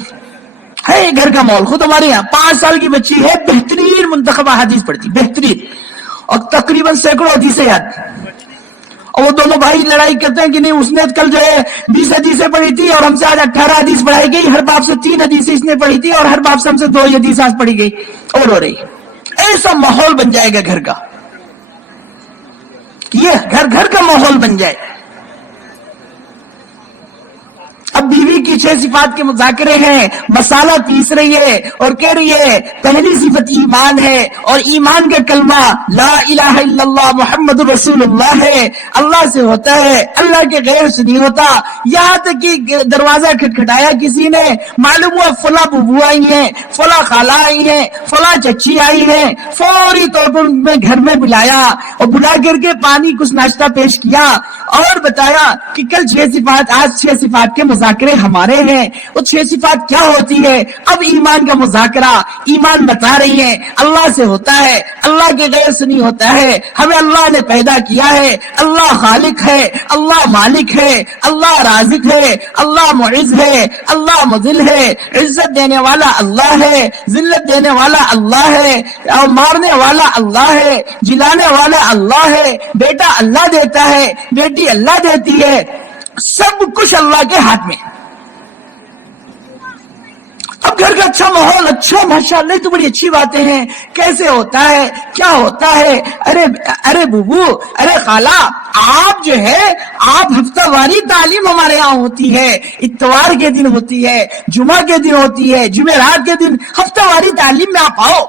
ہے. گھر کا ماحول خود ہمارے یہاں 5 سال کی بچی ہے بہترین منتخب حدیث پڑھتی بہترین اور تقریباً سینکڑوں حدیثیں یاد. اور وہ دونوں بھائی لڑائی کرتے ہیں کہ نہیں اس نے کل جو ہے 20 حدیثیں پڑھی تھی اور ہم سے آج 18 حدیث پڑھائی گئی. ہر باب سے 3 حدیثیں اس نے پڑھی تھی اور ہر باب سے ہم سے 2 حدیث آج پڑھی گئی اور ہو رہی. ایسا ماحول بن جائے گا گھر کا کہ یہ گھر کا ماحول بن جائے. اب بیوی کی 6 صفات کے مذاکرے ہیں. مسالہ پیس رہی ہے اور کہہ رہی ہے پہلی صفت ایمان ہے اور ایمان کا کلمہ لا الہ الا اللہ محمد رسول اللہ ہے. اللہ سے ہوتا ہے اللہ کے غیر سے نہیں ہوتا. یہاں تک کہ دروازہ کھٹکھٹایا کسی نے معلوم ہوا فلاں ببو آئی ہیں فلاں خالہ آئی ہیں فلاں چچی آئی ہیں. فوری طور پر ان میں گھر میں بلایا اور بلا کر کے پانی کچھ ناشتہ پیش کیا اور بتایا کہ کل 6 صفات آج 6 صفات کے مذاکرے ہمارے ہیں. وہ 6 صفات کیا ہوتی ہے. اب ایمان کا مذاکرہ ایمان بتا رہی ہے اللہ سے ہوتا ہے اللہ کے غیر سے نہیں ہوتا ہے. ہمیں اللہ نے پیدا کیا ہے اللہ خالق ہے اللہ مالک ہے اللہ رازق ہے اللہ معز ہے اللہ مذل ہے. عزت دینے والا اللہ ہے ذلت دینے والا اللہ ہے اور مارنے والا اللہ ہے جلانے والا اللہ ہے. بیٹا اللہ دیتا ہے بیٹی اللہ دیتی ہے. سب کچھ اللہ کے ہاتھ میں. اب گھر کا اچھا ماحول اچھا ماشاءاللہ تو بڑی اچھی باتیں ہیں. کیسے ہوتا ہے کیا ہوتا ہے. ارے بوبو ارے خالہ آپ جو ہے آپ ہفتہ واری تعلیم ہمارے یہاں ہوتی ہے. اتوار کے دن ہوتی ہے جمعہ کے دن ہوتی ہے جمعرات کے دن ہفتہ واری تعلیم میں آپ آؤ.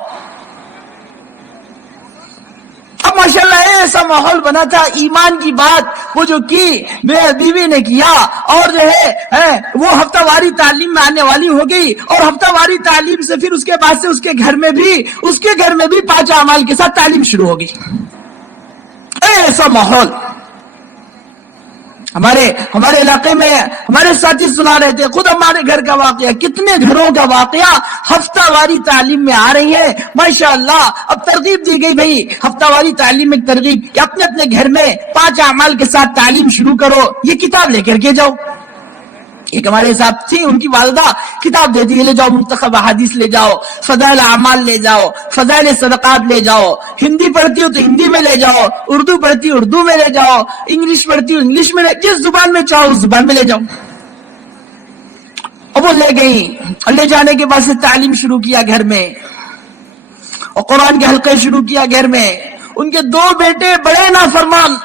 اب ماشاءاللہ ایسا ماحول بنا تھا. ایمان کی بات وہ جو کی میرے بیوی نے کیا اور جو ہے وہ ہفتہ واری تعلیم میں آنے والی ہو گئی. اور ہفتہ واری تعلیم سے پھر اس کے بعد سے اس کے گھر میں بھی 5 اعمال کے ساتھ تعلیم شروع ہو گئی. ایسا ماحول ہمارے علاقے میں ہمارے ساتھی سنا رہے تھے. خود ہمارے گھر کا واقعہ کتنے گھروں کا واقعہ ہفتہ واری تعلیم میں آ رہی ہے ماشاءاللہ. اب ترغیب دی گئی بھائی ہفتہ واری تعلیم میں ترغیب کہ اپنے گھر میں 5 اعمال کے ساتھ تعلیم شروع کرو. یہ کتاب لے کر کے جاؤ. ایک ہمارے ساتھ تھی ان کی والدہ کتاب دیتی ہے لے جاؤ منتخب احادیث لے جاؤ فضائل اعمال لے جاؤ فضائل صدقات لے جاؤ. ہندی پڑھتی ہو تو ہندی میں لے جاؤ اردو پڑھتی اردو میں لے جاؤ انگلش پڑھتی ہو انگلش میں جس زبان میں چاہو اس زبان میں لے جاؤ. اب وہ لے گئی اور لے جانے کے بعد سے تعلیم شروع کیا گھر میں اور قرآن کے حلقے شروع کیا گھر میں. ان کے 2 بیٹے بڑے نافرمان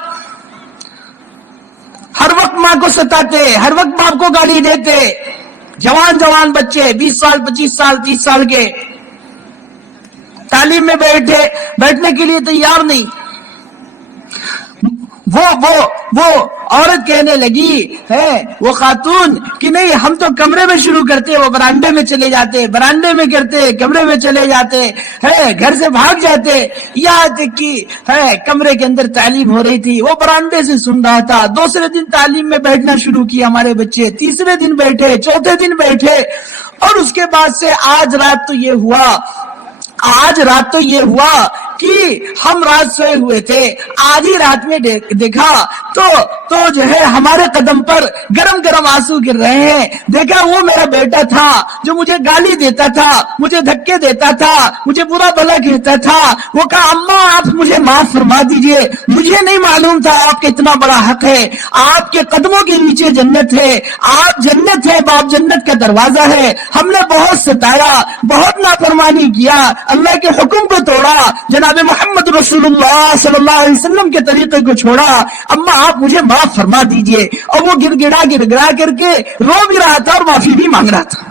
ہر وقت ماں کو ستاتے ہر وقت باپ کو گالی دیتے. جوان بچے 20 سال 25 سال 30 سال کے تعلیم میں بیٹھنے کے لیے تیار نہیں. وہ عورت کہنے لگی ہے وہ خاتون کہ نہیں ہم تو کمرے میں شروع کرتے وہ برانڈے میں چلے جاتے برانڈے میں کرتے کمرے میں چلے جاتے ہے گھر سے بھاگ جاتے. یہاں تک کہ کمرے کے اندر تعلیم ہو رہی تھی وہ برانڈے سے سن رہا تھا. دوسرے دن تعلیم میں بیٹھنا شروع کیا ہمارے بچے. تیسرے دن بیٹھے چوتھے دن بیٹھے اور اس کے بعد سے آج رات تو یہ ہوا کہ ہم رات سوئے ہوئے تھے آدھی رات میں دیکھا تو جو ہے ہمارے قدم پر گرم آنسو گر رہے ہیں. دیکھا وہ میرا بیٹا تھا جو مجھے گالی دیتا تھا مجھے دھکے دیتا تھا مجھے برا بھلا کہتا تھا. وہ کہا اماں آپ مجھے معاف فرما دیجئے مجھے نہیں معلوم تھا آپ کا اتنا بڑا حق ہے. آپ کے قدموں کے نیچے جنت ہے آپ جنت ہے باپ جنت کا دروازہ ہے. ہم نے بہت ستایا بہت نافرمانی کیا اللہ کے حکم کو توڑا. جناب جناب محمد رسول اللہ صلی اللہ علیہ وسلم کے طریقے کو چھوڑا، اماں آپ مجھے معاف فرما دیجئے، اور وہ گر گڑا کر کے رو بھی رہا تھا اور معافی بھی مانگ رہا تھا۔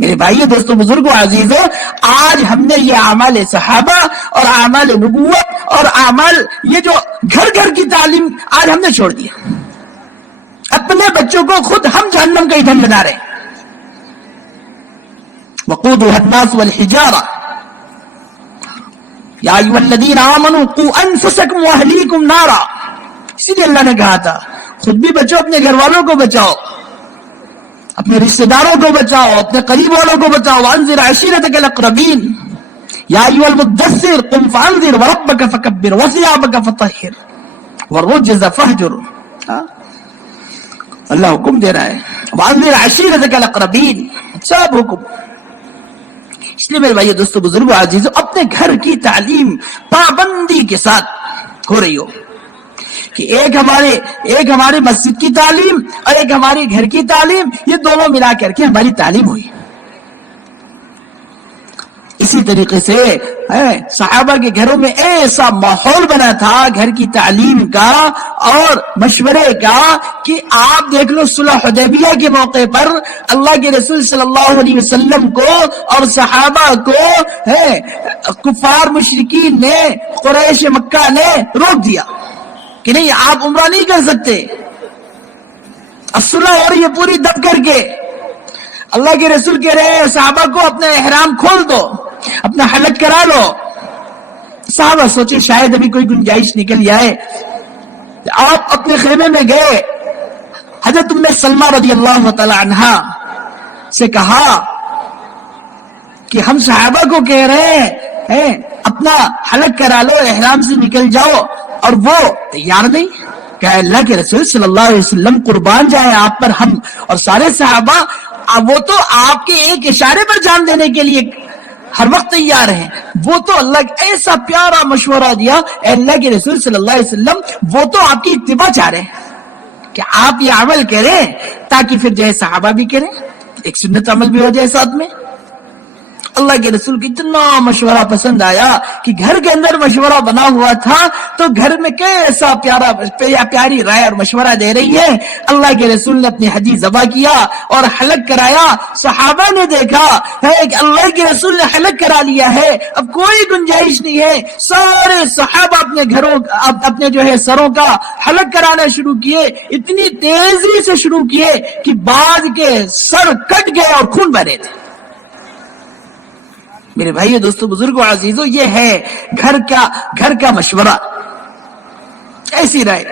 میرے بھائیو، دوستو، بزرگوں، عزیزوں، آج ہم نے یہ اعمال صحابہ اور اعمال نبوت اور اعمال یہ جو گھر گھر کی تعلیم آج ہم نے چھوڑ دیا۔ اپنے بچوں کو خود ہم جہنم کا ایندھن بنا رہے ہیں۔ وقودها الناس والحجارہ یا ایھا الذین آمنوا قوا انفسکم واہلیکم نارا، اسی لیے اللہ نے کہا تھا خود بھی بچو، اپنے گھر والوں کو بچاؤ، اپنے رشتہ داروں کو بچاؤ، اپنے قریب والوں کو بچاؤ۔ وانذر عشیرتک الاقربین یا ایھا المدثر قم فانذر وربک فکبر وثیابک فطہر والرجز فہجر۔ اللہ حکم دے رہا ہے، وانذر عشیرتک الاقربین، سب حکم۔ اس لیے میرے بھائی، دوستو، بزرگوں، عزیزوں، اپنے گھر کی تعلیم پابندی کے ساتھ ہو رہی ہو، کہ ایک ہمارے مسجد کی تعلیم اور ایک ہمارے گھر کی تعلیم، یہ دونوں ملا کر کے ہماری تعلیم ہوئی۔ اسی طریقے سے صحابہ کے گھروں میں ایسا ماحول بنا تھا گھر کی تعلیم کا اور مشورے کا کہ آپ دیکھ لو صلح حدیبیہ کے موقع پر اللہ کے رسول صلی اللہ علیہ وسلم کو اور صحابہ کو کفار مشرکین نے، قریش مکہ نے روک دیا کہ نہیں، آپ عمرہ نہیں کر سکتے، صلح ہو رہی ہے پوری دب کر کے۔ اللہ کے رسول کہہ رہے ہیں صحابہ کو اپنے احرام کھول دو، اپنا حلق کرا لو۔ صحابہ سوچے شاید ابھی کوئی گنجائش نکل جائے۔ آپ اپنے خیمے میں گئے، حضرت ام سلمہ رضی اللہ تعالی عنہا سے کہا کہ ہم صحابہ کو کہہ رہے ہیں اپنا حلق کرا لو، احرام سے نکل جاؤ، اور وہ تیار نہیں۔ کہ اللہ کے رسول صلی اللہ علیہ وسلم قربان جائیں آپ پر، ہم اور سارے صحابہ وہ تو آپ کے ایک اشارے پر جان دینے کے لیے ہر وقت تیار ہیں۔ وہ تو اللہ ایسا پیارا مشورہ دیا، اے اللہ کے رسول صلی اللہ علیہ وسلم، وہ تو آپ کی اتباع چاہ رہے ہیں کہ آپ یہ عمل کریں تاکہ پھر جائے صحابہ بھی کریں، ایک سنت عمل بھی ہو جائے ساتھ میں۔ اللہ کے رسول کو اتنا مشورہ پسند آیا کہ گھر کے اندر مشورہ بنا ہوا تھا، تو گھر میں کیسا پیاری رائے اور مشورہ دے رہی ہے۔ اللہ کے رسول نے اپنی حدیث ذبح کیا اور حلق کرایا۔ صحابہ نے دیکھا کہ اللہ کے رسول نے حلق کرا لیا ہے، اب کوئی گنجائش نہیں ہے۔ سارے صحابہ اپنے گھروں اپنے سروں کا حلق کرانا شروع کیے، اتنی تیزی سے شروع کیے کہ بعض کے سر کٹ گئے اور خون بہ رہے تھے۔ میرے بھائیو، دوستو، بزرگوں، عزیزوں، یہ ہے گھر کا مشورہ۔ ایسی رائے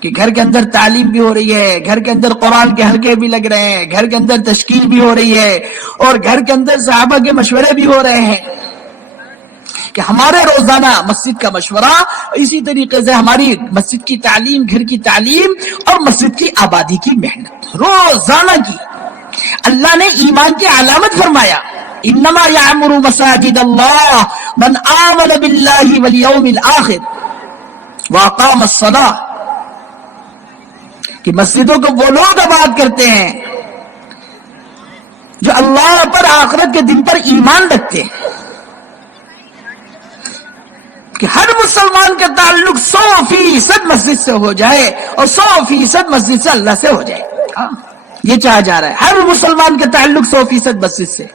کہ گھر کے اندر تعلیم بھی ہو رہی ہے، گھر کے اندر قرآن کے حلقے بھی لگ رہے ہیں، گھر کے اندر تشکیل بھی ہو رہی ہے، اور گھر کے اندر صحابہ کے مشورے بھی ہو رہے ہیں کہ ہمارے روزانہ مسجد کا مشورہ، اسی طریقے سے ہماری مسجد کی تعلیم، گھر کی تعلیم اور مسجد کی آبادی کی محنت روزانہ کی۔ اللہ نے ایمان کی علامت فرمایا، انما یعمر مساجد اللہ من آمن باللہ والیوم الآخر واقام الصلاۃ، کہ مسجدوں کو وہ لوگ آباد کرتے ہیں جو اللہ پر، آخرت کے دن پر ایمان رکھتے ہیں، کہ ہر مسلمان کا تعلق 100% مسجد سے ہو جائے اور 100% مسجد سے اللہ سے ہو جائے۔ یہ چاہا جا رہا ہے، ہر مسلمان کا تعلق 100% مسجد سے۔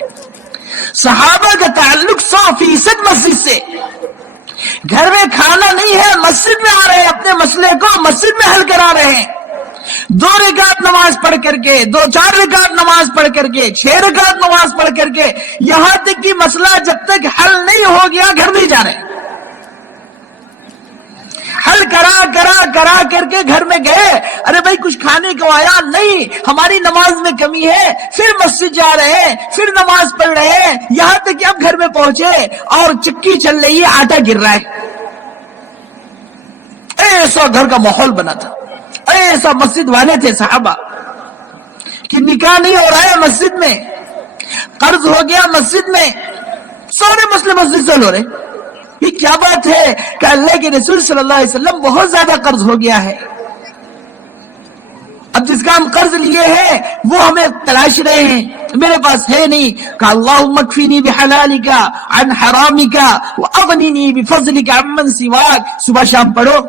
صحابہ کا تعلق 100% مسجد سے۔ گھر میں کھانا نہیں ہے، مسجد میں آ رہے ہیں، اپنے مسئلے کو مسجد میں حل کرا رہے ہیں۔ 2 رکعت نماز پڑھ کر کے، 4 رکعت نماز پڑھ کر کے، 6 رکعت نماز پڑھ کر کے، یہاں تک کہ مسئلہ جب تک حل نہیں ہو گیا گھر نہیں جا رہے ہیں۔ حل کرا کر کے گھر میں گئے، ارے بھائی کچھ کھانے کو آیا نہیں، ہماری نماز میں کمی ہے، پھر مسجد جا رہے ہیں، پھر نماز پڑھ رہے ہیں، یہاں تک کہ اب گھر میں پہنچے اور چکی چل رہی ہے، آٹا گر رہا ہے۔ ایسا گھر کا ماحول بنا تھا، ایسا مسجد والے تھے صحابہ کہ نکاح نہیں ہو رہا ہے مسجد میں، قرض ہو گیا مسجد میں، سارے مسئلے مسجد سے ہو رہے۔ یہ کیا بات ہے کہ اللہ کے رسول صلی اللہ علیہ وسلم بہت زیادہ قرض ہو گیا ہے، اب جس کا ہم قرض لیے لیے ہے وہ ہمیں تلاش رہے ہیں، میرے پاس ہے نہیں. کہ اللہم اکفینی بحلالک عن حرامک واغننی بفضلک عمن سواک. صبح شام پڑھو،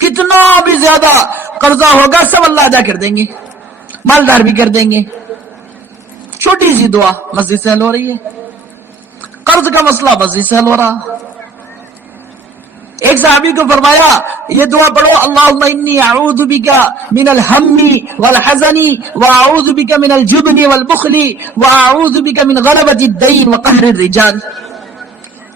کتنا بھی زیادہ قرضہ ہوگا سب اللہ ادا کر دیں گے، مالدار بھی کر دیں گے. چھوٹی سی دعا مسجد سے حل ہو رہی ہے، قرض کا مسئلہ مسجد سے حل ہو رہا. ایک صحابی کو فرمایا یہ دعا پڑھو، اللہم انی اعوذ بک من الہم والحزن واعوذ بک من الجبن والبخل واعوذ بک من غلبۃ الدین وقہر الرجال.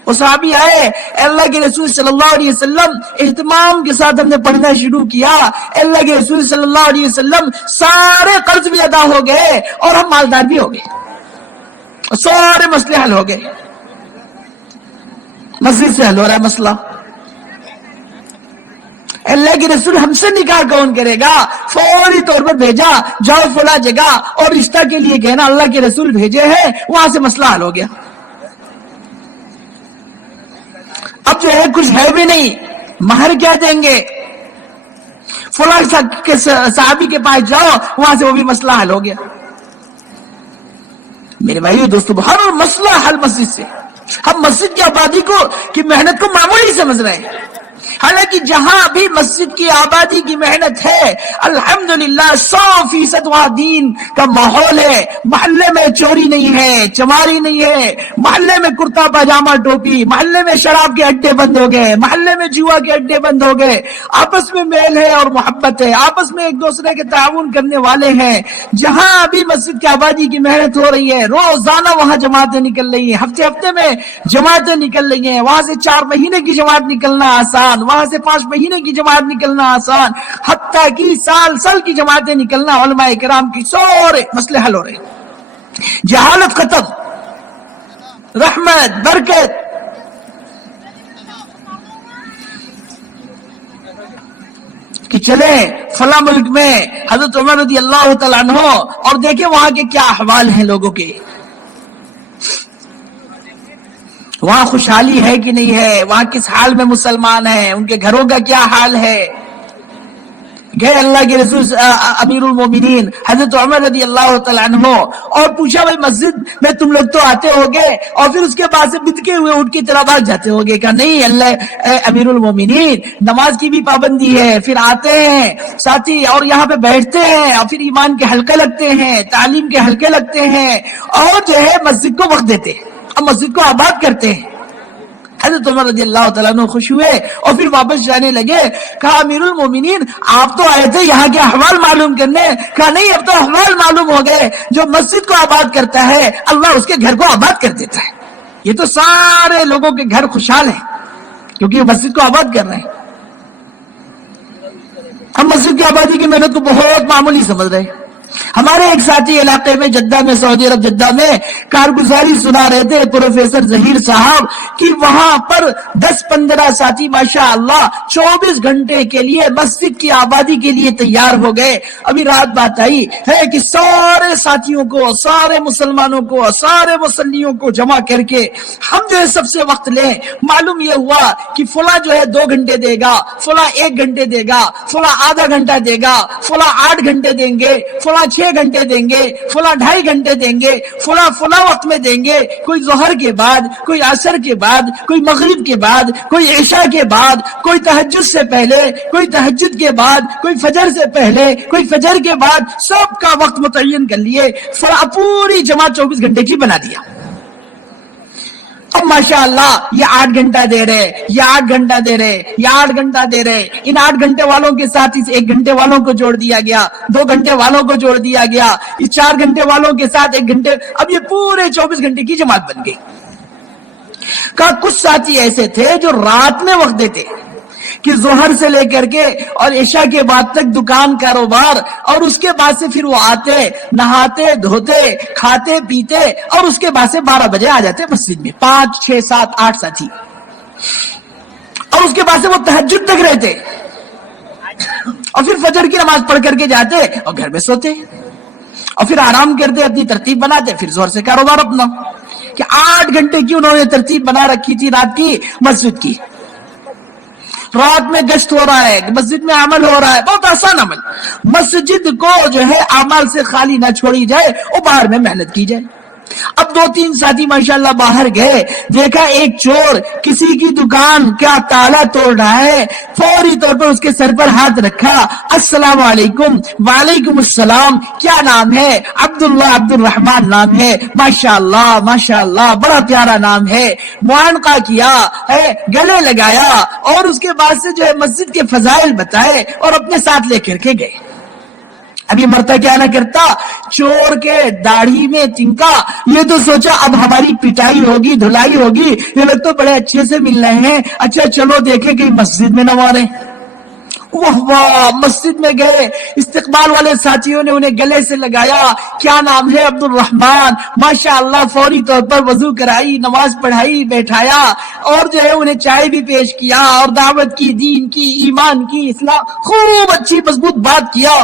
وہ صحابی آئے، اللہ کے رسول صلی اللہ علیہ وسلم اہتمام کے ساتھ ہم نے پڑھنا شروع کیا. اللہ کے رسول صلی اللہ علیہ وسلم سارے قرض بھی ادا ہو گئے اور ہم مالدار بھی ہو گئے، سارے مسئلے حل ہو گئے. مسجد سے حل ہو رہا ہے مسئلہ. اللہ کے رسول ہم سے نکاح کون کرے گا؟ فوری طور پر بھیجا، جاؤ فلاں جگہ اور رشتہ کے لیے کہنا اللہ کے رسول بھیجے ہیں، وہاں سے مسئلہ حل ہو گیا. اب جو ہے کچھ ہے بھی نہیں، مہر کیا دیں گے؟ فلاں صحابی کے پاس جاؤ، وہاں سے وہ بھی مسئلہ حل ہو گیا. میرے بھائیو دوستو، ہر مسئلہ حل مسجد سے. ہم مسجد کی آبادی کو کی محنت کو معمولی سمجھ رہے ہیں، حالانکہ جہاں بھی مسجد کی آبادی کی محنت ہے الحمدللہ 100% وہاں دین کا ماحول ہے. محلے میں چوری نہیں ہے، چماری نہیں ہے، محلے میں کرتا پاجامہ ٹوپی، محلے میں شراب کے اڈے بند ہو گئے، محلے میں جوا کے اڈے بند ہو گئے، آپس میں میل ہے اور محبت ہے، آپس میں ایک دوسرے کے تعاون کرنے والے ہیں. جہاں بھی مسجد کی آبادی کی محنت ہو رہی ہے روزانہ وہاں جماعتیں نکل رہی ہیں، ہفتے میں جماعتیں نکل رہی ہیں. وہاں سے 4 مہینے کی جماعت نکلنا آسان، وہاں سے 5 مہینے کی جماعت نکلنا آسان، حتیٰ کہ سال کی جماعتیں نکلنا علماء کرام کی سارے مسئلے حل ہو رہے ہیں. جہالت ختم، رحمت، برکت. کہ چلے فلاں ملک میں حضرت عمر رضی اللہ تعالیٰ عنہ اور دیکھیں وہاں کے کیا احوال ہیں لوگوں کے، وہاں خوشحالی ہے کہ نہیں ہے، وہاں کس حال میں مسلمان ہیں، ان کے گھروں کا کیا حال ہے. گئے اللہ کے رسول امیر المومنین حضرت عمر رضی اللہ تعالیٰ عنہ اور پوچھا بھائی مسجد میں تم لوگ تو آتے ہوگے اور پھر اس کے بعد سے بدکے ہوئے اٹھ کی طرح بھاگ جاتے ہوگے؟ کہا نہیں اللہ امیر المومنین، نماز کی بھی پابندی ہے، پھر آتے ہیں ساتھی اور یہاں پہ بیٹھتے ہیں اور پھر ایمان کے حلقے لگتے ہیں، تعلیم کے حلقے لگتے ہیں اور جو ہے مسجد کو وقت دیتے ہیں اور مسجد کو آباد کرتے ہیں. حضرت عمر رضی اللہ تعالیٰ عنہ خوش ہوئے اور پھر واپس جانے لگے. کہا امیر المومنین آپ تو آئے تھے یہاں کے احوال معلوم کرنے. کہا نہیں، اب تو احوال معلوم ہو گئے، جو مسجد کو آباد کرتا ہے اللہ اس کے گھر کو آباد کر دیتا ہے. یہ تو سارے لوگوں کے گھر خوشحال ہیں کیونکہ وہ مسجد کو آباد کر رہے ہیں. ہم مسجد کی آبادی کی محنت کو بہت معمولی سمجھ رہے ہیں. ہمارے ایک ساتھی علاقے میں جدہ میں، سعودی عرب جدہ میں کارگزاری سنا رہے تھے پروفیسر ظہیر صاحب کہ وہاں پر 10-15 ساتھی ماشاءاللہ 24 گھنٹے کے لیے مسجد کی آبادی کے لیے تیار ہو گئے. ابھی رات بات آئی ہے کہ سارے ساتھیوں کو، سارے مسلمانوں کو، سارے مسلیوں کو جمع کر کے ہم جو ہے سب سے وقت لیں. معلوم یہ ہوا کہ فلاں جو ہے 2 گھنٹے دے گا، فلاں 1 گھنٹے دے گا، فلاں آدھا گھنٹہ دے گا، فلاں 8 گھنٹے دیں گے، فلاں 6 گھنٹے دیں گے، فلاں 2.5 گھنٹے دیں گے، فلاں وقت میں دیں گے. کوئی ظہر کے بعد، کوئی عصر کے بعد، کوئی مغرب کے بعد، کوئی عشاء کے بعد، کوئی تہجد سے پہلے، کوئی تہجد کے بعد، کوئی فجر سے پہلے، کوئی فجر کے بعد. سب کا وقت متعین کر لیے، پوری جماعت 24 گھنٹے کی بنا دیا. اب ماشاءاللہ یہ 8 گھنٹہ دے رہے، یہ 8 گھنٹہ دے رہے، یہ 8 گھنٹہ دے رہے. ان 8 گھنٹے والوں کے ساتھ اس 1 گھنٹے والوں کو جوڑ دیا گیا، 2 گھنٹے والوں کو جوڑ دیا گیا، اس 4 گھنٹے والوں کے ساتھ 1 گھنٹے. اب یہ پورے 24 گھنٹے کی جماعت بن گئی. کہا کچھ ساتھی ایسے تھے جو رات میں وقت دیتے کہ ظہر سے لے کر کے اور عشاء کے بعد تک دکان کاروبار، اور اس کے بعد سے پھر وہ آتے، نہاتے، دھوتے، کھاتے، پیتے اور اس کے بعد سے 12 بجے آ جاتے مسجد میں. 5 6 7 8 ساتھی، اور اس کے بعد سے وہ تہجد تک رہتے اور پھر فجر کی نماز پڑھ کر کے جاتے اور گھر میں سوتے اور پھر آرام کرتے، اپنی ترتیب بناتے، پھر ظہر سے کاروبار اپنا. کہ 8 گھنٹے کی انہوں نے ترتیب بنا رکھی تھی رات کی مسجد کی. رات میں گشت ہو رہا ہے, مسجد میں عمل ہو رہا ہے, بہت آسان عمل. مسجد کو جو ہے اعمال سے خالی نہ چھوڑی جائے, اور باہر میں محنت کی جائے. اب 2-3 ساتھی ماشاءاللہ باہر گئے, دیکھا ایک چور کسی کی دکان کا تالا توڑ رہا ہے, فوری طور پر اس کے سر پر ہاتھ رکھا, السلام علیکم. وعلیکم السلام. کیا نام ہے؟ عبداللہ, عبد الرحمن نام ہے. ماشاءاللہ ماشاءاللہ, بڑا پیارا نام ہے. معانقہ کیا ہے, گلے لگایا, اور اس کے بعد سے جو ہے مسجد کے فضائل بتائے اور اپنے ساتھ لے کر کے گئے. ابھی مرتا کیا نہ کرتا, چور کے داڑھی میں تنکا. یہ تو سوچا اب ہماری پٹائی ہوگی, دھلائی ہوگی, یہ لوگ تو بڑے اچھے سے مل رہے ہیں, اچھا چلو دیکھیں کہ مسجد میں نہ مارے. واہ واہ, مسجد میں گئے, استقبال والے ساتھیوں نے انہیں گلے سے لگایا. کیا نام ہے؟ عبد الرحمن. ماشاءاللہ, فوری طور پر وضو کرائی, نماز پڑھائی, بیٹھایا, اور جو ہے انہیں چائے بھی پیش کیا, اور دعوت کی, دین کی, ایمان کی, اسلام, خوب اچھی مضبوط بات کیا.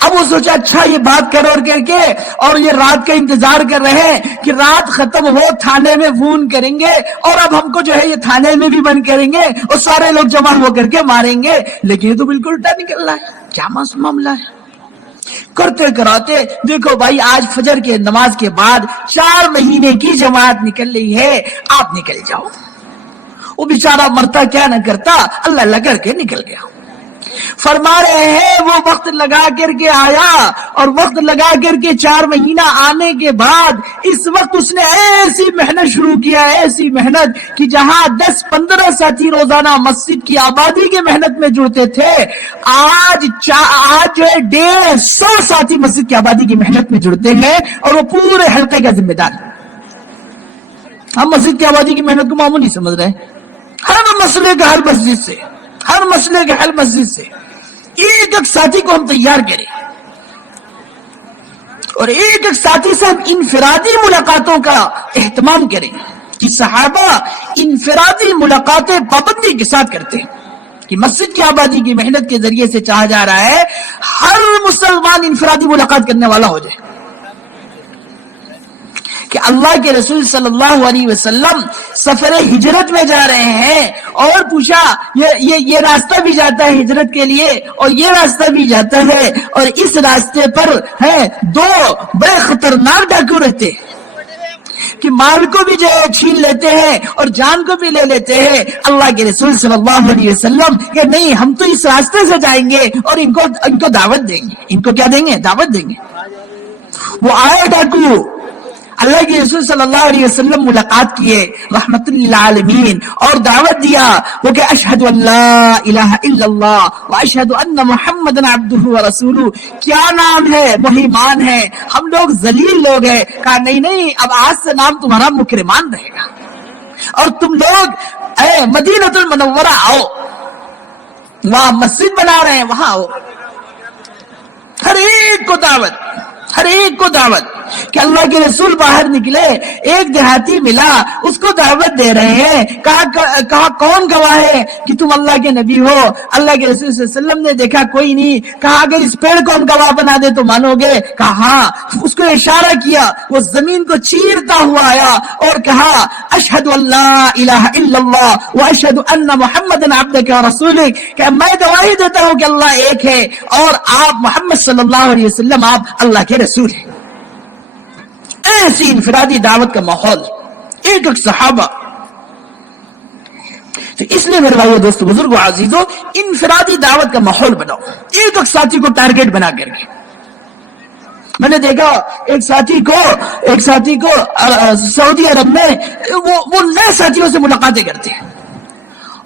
اب وہ سوچا اچھا یہ بات کر کے, اور یہ رات کا انتظار کر رہے ہیں کہ رات ختم ہو, تھانے میں فون کریں گے, اور اب ہم کو جو ہے یہ تھانے میں بھی بند کریں گے, اور سارے لوگ جمع ہو کر کے ماریں گے. لیکن یہ تو بالکل الٹا نکل رہا ہے. کیا معاملہ ہے؟ کرتے کراتے دیکھو بھائی, آج فجر کے نماز کے بعد 4 مہینے کی جماعت نکل رہی ہے, آپ نکل جاؤ. وہ بیچارہ مرتا کیا نہ کرتا, اللہ اللہ کر کے نکل گیا. فرما رہے ہیں وہ وقت لگا کر کے آیا, اور وقت لگا کر کے 4 مہینہ آنے کے بعد اس وقت اس نے ایسی محنت شروع کیا, ایسی محنت کہ جہاں 10-15 ساتھی روزانہ مسجد کی آبادی کے محنت میں جڑتے تھے, آج جو ہے 150 ساتھی مسجد کی آبادی کی محنت میں جڑتے ہیں, اور وہ پورے حلقے کا ذمہ دار. ہم مسجد کی آبادی کی محنت کو معمولی سمجھ رہے ہیں. ہر مسئلے کا حل مسجد سے, ہر مسئلے کے حل مسجد سے. ایک ایک ساتھی کو ہم تیار کریں, اور ایک ایک ساتھی سے ہم انفرادی ملاقاتوں کا اہتمام کریں کہ صحابہ انفرادی ملاقاتیں پابندی کے ساتھ کرتے ہیں, کہ مسجد کی آبادی کی محنت کے ذریعے سے چاہا جا رہا ہے ہر مسلمان انفرادی ملاقات کرنے والا ہو جائے. کہ اللہ کے رسول صلی اللہ علیہ وسلم سفر ہجرت میں جا رہے ہیں, اور پوچھا یہ راستہ بھی جاتا ہے ہجرت کے لیے, اور یہ راستہ بھی جاتا ہے, اور اس راستے پر ہے 2 بڑے خطرناک ڈاکو رہتے کہ مال کو بھی جو ہے چھین لیتے ہیں اور جان کو بھی لے لیتے ہیں. اللہ کے رسول صلی اللہ علیہ وسلم کہ نہیں, ہم تو اس راستے سے جائیں گے, اور ان کو دعوت دیں گے. ان کو کیا دیں گے؟ دعوت دیں گے. وہ آئے ڈاکو, اللہ کے رسول صلی اللہ علیہ وسلم ملاقات کیے رحمت للعالمین, اور دعوت دیا وہ کہ اشہد ان لا الہ الا اللہ واشہد ان محمد عبدہ ورسولہ. کیا نام ہے؟ مہیمان ہے, ہم لوگ ذلیل لوگ ہیں. کہا نہیں, اب آج سے نام تمہارا مکرمان رہے گا, اور تم لوگ مدینہ المنورہ آؤ, وہاں مسجد بنا رہے ہیں, وہاں آؤ. ہر ایک کو دعوت, ہر ایک کو دعوت. کہ اللہ کے رسول باہر نکلے, ایک دیہاتی ملا, اس کو دعوت دے رہے ہیں. کہا کون گواہ ہے کہ تم اللہ کے نبی ہو؟ اللہ کے رسول صلی اللہ علیہ وسلم نے دیکھا کوئی نہیں. کہا اگر اس پیڑ کو ہم گواہ بنا دے تو مانو گے؟ کہا ہاں. اس کو اشارہ کیا, وہ زمین کو چیرتا ہوا آیا اور کہا اشہد ان لا الہ الا اللہ واشہد ان محمد عبدک ورسولک, کہ میں گواہی دیتا ہوں کہ اللہ ایک ہے, اور آپ محمد صلی اللہ علیہ وسلم آپ اللہ کے رسول ہیں. ایسی انفرادی دعوت کا ماحول, ایک ایک صحابہ. تو اس لیے میرے بھائیو, دوستو, بزرگو, عزیزو, انفرادی دعوت کا ماحول بناؤ, ایک ایک ساتھی کو ٹارگیٹ بنا کر کے. میں نے دیکھا ایک ساتھی کو سعودی عرب میں وہ نئے ساتھیوں سے ملاقاتیں کرتے ہیں,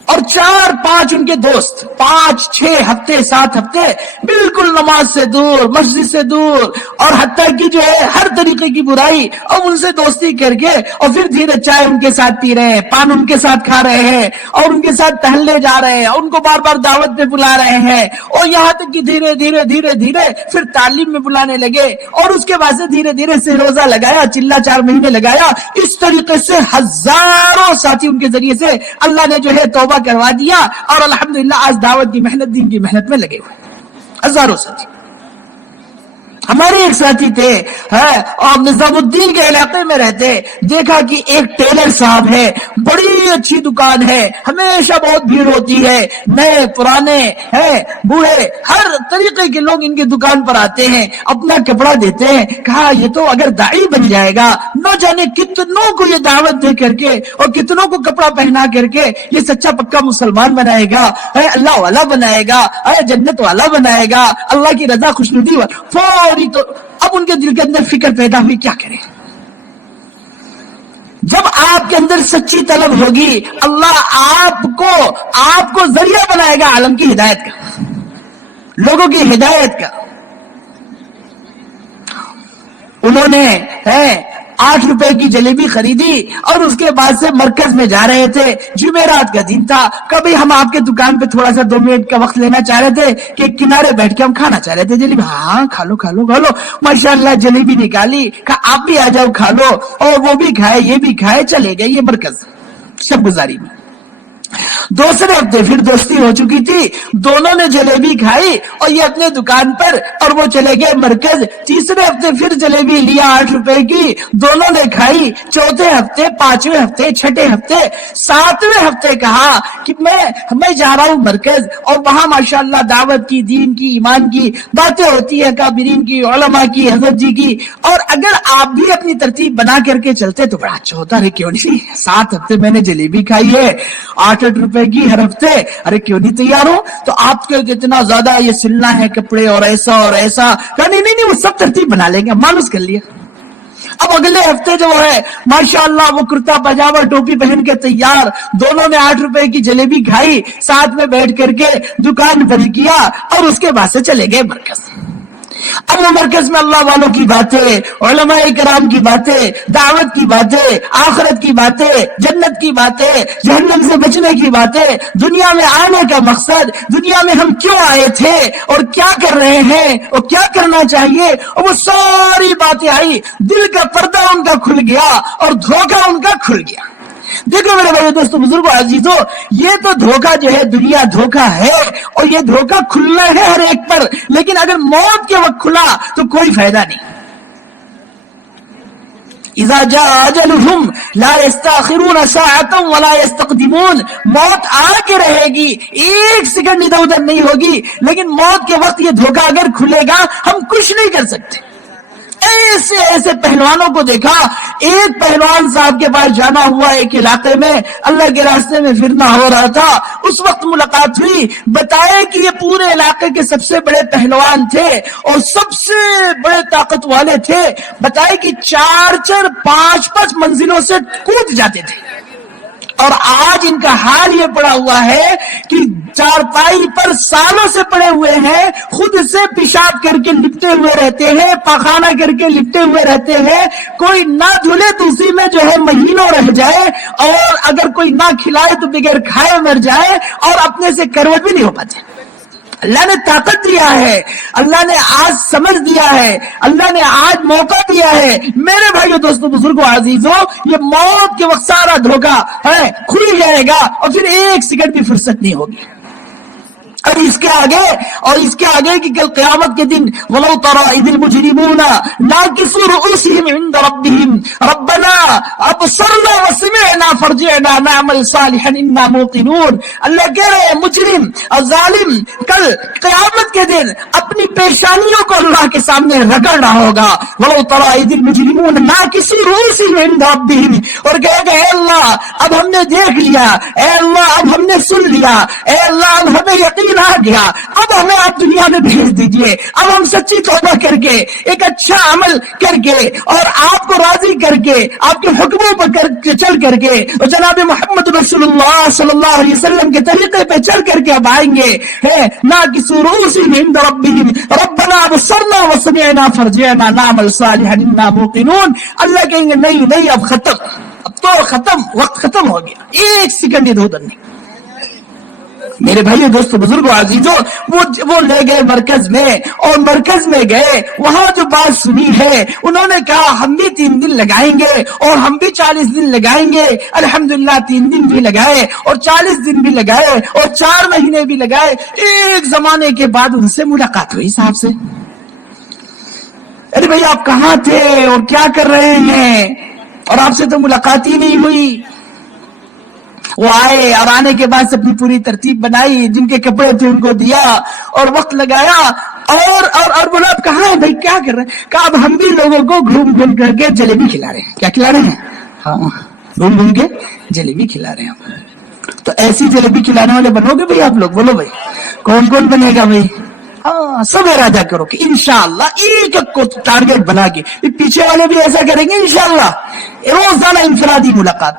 اور 4-5 ان کے دوست 5-6 ہفتے 7 ہفتے بالکل نماز سے دور, مسجد سے دور, اور حتیٰ کہ جو ہے ہر طریقے کی برائی, اور ان سے دوستی کر کے, اور پھر دھیرے چائے ان کے ساتھ پی رہے ہیں, پان ان کے ساتھ کھا رہے ہیں, اور ان کے ساتھ ٹہلنے جا رہے ہیں, اور ان کو بار بار دعوت پہ بلا رہے ہیں, اور یہاں تک کہ دھیرے دھیرے پھر تعلیم میں بلانے لگے, اور اس کے بعد سے دھیرے سے روزہ لگایا, چلہ 4 مہینے لگایا. اس طریقے سے ہزاروں ساتھی ان کے ذریعے سے اللہ نے جو ہے توبہ کروا دیا, اور الحمدللہ آج دعوت کی محنت, دین کی محنت میں لگے ہوئے ہزاروں ساتھی. ہمارے ایک ساتھی تھے اور نظام الدین کے علاقے میں رہتے، دیکھا کہ ایک ٹیلر صاحب ہے، بڑی اچھی دکان ہے، ہمیشہ بہت بھیڑ ہوتی ہے، نئے پرانے بوڑھے ہر طریقے کے لوگ ان کی دکان پر آتے ہیں، اپنا کپڑا دیتے ہیں۔ کہا یہ تو اگر داعی بن جائے گا، نہ جانے کتنوں کو یہ دعوت دے کر کے اور کتنوں کو کپڑا پہنا کر کے یہ سچا پکا مسلمان بنائے گا، اللہ والا بنائے گا، جنت والا بنائے گا، اللہ کی رضا خوشنودی فوری۔ تو اب ان کے دل کے اندر فکر پیدا ہوئی، کیا کریں؟ جب آپ کے اندر سچی طلب ہوگی، اللہ آپ کو ذریعہ بنائے گا عالم کی ہدایت کا، لوگوں کی ہدایت کا۔ انہوں نے 8 روپے کی جلیبی خریدی اور اس کے بعد سے مرکز میں جا رہے تھے، جمعرات کا دن تھا۔ کبھی ہم آپ کے دکان پہ تھوڑا سا 2 منٹ کا وقت لینا چاہ رہے تھے کہ کنارے بیٹھ کے ہم کھانا چاہ رہے تھے جلیبی۔ ہاں کھا لو کھا لو کھا لو، ماشاءاللہ جلیبی نکالی، کہا آپ بھی آ جاؤ کھا لو، اور وہ بھی کھائے یہ بھی کھائے، چلے گئے یہ مرکز سب گزاری میں۔ دوسرے ہفتے پھر دوستی ہو چکی تھی، دونوں نے جلیبی کھائی اور یہ اپنے دکان پر، اور وہ چلے گئے مرکز۔ تیسرے ہفتے پھر جلیبی لیا 8 روپے کی، دونوں نے کھائی۔ چوتھے ہفتے، 5ویں ہفتے، 6ٹھے ہفتے، 7ویں ہفتے کہا کہ میں جا رہا ہوں مرکز، اور وہاں ماشاءاللہ دعوت کی، دین کی، ایمان کی باتیں ہوتی ہے، کابرین کی، علماء کی، حضرت جی کی، اور اگر آپ بھی اپنی ترتیب بنا کر کے چلتے تو بڑا اچھا ہوتا ہے۔ کیوں نہیں؟ 7 ہفتے میں نے جلیبی کھائی ہے، 8 روپے کی ہر ہفتے، ارے کیوں نہیں تیار ہو؟ تو آپ کے اتنا زیادہ یہ سلنا ہے کپڑے اور ایسا اور ایسا، نہیں وہ سب ترتیب بنا لیں گے، مانوس کر لیا۔ اب اگلے ہفتے جو ہے ماشاءاللہ وہ کرتا پاجامہ ٹوپی پہن کے تیار، دونوں نے 8 روپے کی جلیبی کھائی، ساتھ میں بیٹھ کر کے دکان بند کیا، اور اس کے بعد سے چلے گئے مرکز۔ اب وہ مرکز میں اللہ والوں کی باتیں، علماء کرام کی باتیں، دعوت کی باتیں، آخرت کی باتیں، جنت کی باتیں، جہنم سے بچنے کی باتیں، دنیا میں آنے کا مقصد، دنیا میں ہم کیوں آئے تھے اور کیا کر رہے ہیں اور کیا کرنا چاہیے، اور وہ ساری باتیں آئی۔ دل کا پردہ ان کا کھل گیا اور دھوکہ ان کا کھل گیا۔ دیکھو میرے بھائی دوستو بزرگوں عزیزو، یہ تو دھوکہ جو ہے دنیا دھوکہ ہے، اور یہ دھوکہ کھلنا ہے ہر ایک پر، لیکن اگر موت کے وقت کھلا تو کوئی فائدہ نہیں۔ اذا جاء اجلهم لا يستاخرون ساعة ولا يستقدمون، موت آ کے رہے گی، 1 سیکنڈ ادھر ادھر نہیں ہوگی، لیکن موت کے وقت یہ دھوکہ اگر کھلے گا ہم کچھ نہیں کر سکتے۔ ایسے پہلوانوں کو دیکھا، ایک پہلوان صاحب کے پاس جانا ہوا ایک علاقے میں، اللہ کے راستے میں پھرنا ہو رہا تھا، اس وقت ملاقات ہوئی، بتایا کہ یہ پورے علاقے کے سب سے بڑے پہلوان تھے اور سب سے بڑے طاقت والے تھے، بتایا کہ 4 5 منزلوں سے کود جاتے تھے، اور آج ان کا حال یہ پڑا ہوا ہے کہ چارپائی پر سالوں سے پڑے ہوئے ہیں، خود سے پیشاب کر کے لپٹے ہوئے رہتے ہیں، پاخانہ کر کے لپٹے ہوئے رہتے ہیں، کوئی نہ دھلے تو اسی میں جو ہے مہینوں رہ جائے، اور اگر کوئی نہ کھلائے تو بغیر کھائے مر جائے، اور اپنے سے کروٹ بھی نہیں ہو پاتے۔ اللہ نے طاقت دیا ہے، اللہ نے آج سمجھ دیا ہے، اللہ نے آج موقع دیا ہے۔ میرے بھائیو دوستو بزرگوں عزیزوں، یہ موت کے وقت سارا دھوکہ ہے کھل جائے گا، اور پھر 1 سیکنڈ بھی فرصت نہیں ہوگی۔ اور اس کے آگے کہ کل قیامت کے دن وَلَوْ تَرَى إِذِ الْمُجْرِمُونَ نَاكِسُو رُؤُوسِهِمْ عِنْدَ رَبِّهِمْ رَبَّنَا أَبْصَرْنَا وَسَمِعْنَا فَارْجِعْنَا نَعْمَلْ صَالِحًا إِنَّا مُوقِنُونَ۔ اللہ کہہ رہے ہیں مجرم اور ظالم کل قیامت کے دن اپنی پیشانیوں کو اللہ کے سامنے رگڑ رہا ہوگا۔ وَلَوْ تَرَى إِذِ الْمُجْرِمُونَ نَاكِسُو رُؤُوسِهِمْ عِنْدَ رَبِّهِمْ، اور کہے گا اے اللہ اب ہم نے دیکھ لیا، اے اللہ اب ہم نے سن لیا، اے اللہ اب ہمیں یقین آ گیا، اب ہمیں آپ دنیا میں بھیج دیجئے، اب ہم سچی توبہ کر کے ایک اچھا عمل کر کے اور آپ کو راضی کر کے آپ کے حکموں پر چل کر کے اور جناب محمد رسول اللہ صلی اللہ علیہ وسلم کے طریقے پہ چل کر کے اب آئیں گے۔ ناکسو رؤوسہم عند ربہم ربنا ابصرنا وسمعنا فارجعنا نعمل صالحا انا موقنون۔ اللہ کہیں گے نہیں اب ختم، اب تو ختم، وقت ختم ہو گیا، 1 سیکنڈ ادھر نہیں۔ میرے بھائیو دوستو بزرگوں عزیزو، وہ لے گئے مرکز میں، اور مرکز میں گئے، وہاں جو بات سنی ہے انہوں نے کہا ہم بھی 3 دن لگائیں گے اور ہم بھی 40 دن لگائیں گے۔ الحمدللہ 3 دن بھی لگائے اور 40 دن بھی لگائے اور 4 مہینے بھی لگائے۔ ایک زمانے کے بعد ان سے ملاقات ہوئی صاحب سے، ارے بھائی آپ کہاں تھے اور کیا کر رہے ہیں، اور آپ سے تو ملاقات ہی نہیں ہوئی. وہ آئے اور آنے کے بعد اپنی پوری ترتیب بنائی، جن کے کپڑے تھے ان کو دیا اور وقت لگایا، اور بولا آپ کہاں ہیں بھائی، کیا کر رہے ہیں؟ کہا اب ہم بھی لوگوں کو گھوم گھوم کر کے جلیبی کھلا رہے ہیں. کیا کھلا رہے ہیں؟ ہاں گھوم گھوم کے جلیبی کھلا رہے ہیں. تو ایسی جلیبی کھلانے والے بنو گے بھائی آپ لوگ؟ بولو بھائی کون کون بنے گا بھائی؟ ہاں سب ارادہ کرو کہ انشاءاللہ ایک کو ٹارگیٹ بنا کے، پیچھے والے بھی ایسا کریں گے انشاءاللہ. روزانہ انفرادی ملاقات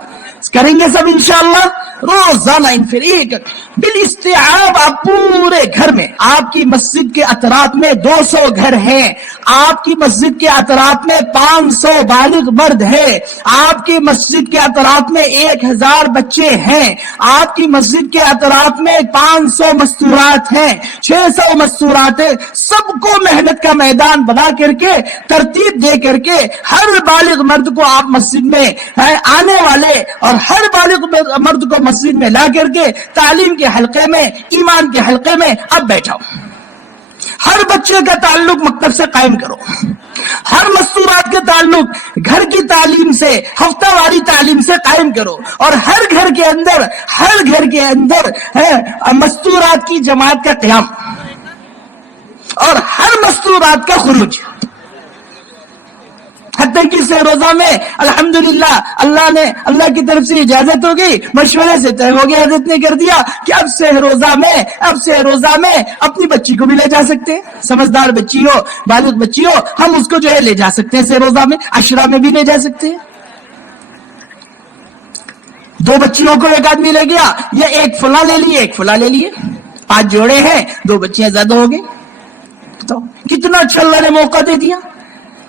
کریں گے سب انشاءاللہ، روزانہ ایک بالاستیعاب. آپ پورے گھر میں، آپ کی مسجد کے اطراف میں 200 گھر ہیں، آپ کی مسجد کے اطراف میں 500 بالغ مرد ہے، آپ کی مسجد کے اطراف میں 1000 بچے ہیں، آپ کی مسجد کے اطراف میں 500 مستورات ہیں، 600 مستورات ہیں. سب کو محنت کا میدان بنا کر کے، ترتیب دے کر کے، ہر بالغ مرد کو آپ مسجد میں آنے والے اور ہر بالغ مرد کو مسجد میں لا کر کے تعلیم کے حلقے میں، ایمان کے حلقے میں اب بیٹھاؤ. ہر بچے کا تعلق مکتب سے قائم کرو، ہر مستورات کا تعلق گھر کی تعلیم سے، ہفتہ واری تعلیم سے قائم کرو، اور ہر گھر کے اندر مستورات کی جماعت کا قیام اور ہر مستورات کا خروج. حتیٰ کہ سے روزہ میں الحمدللہ اللہ کی طرف سے اجازت ہو گئی، مشورے سے طے ہو گیا، حضرت نے کر دیا کہ اب سے روزہ میں اپنی بچی کو بھی لے جا سکتے ہیں. سمجھدار بچی ہو، بالغ بچی ہو، ہم اس کو جو ہے لے جا سکتے ہیں سے روزہ میں، عشرہ میں بھی لے جا سکتے ہیں. 2 بچیوں کو ایک آدمی لے گیا، یا ایک فلاں لے لیے، ایک فلاں لے لیے، 5 جوڑے ہیں، 2 بچیاں زیادہ ہو گئی. تو کتنا اچھا اللہ نے موقع دے دیا.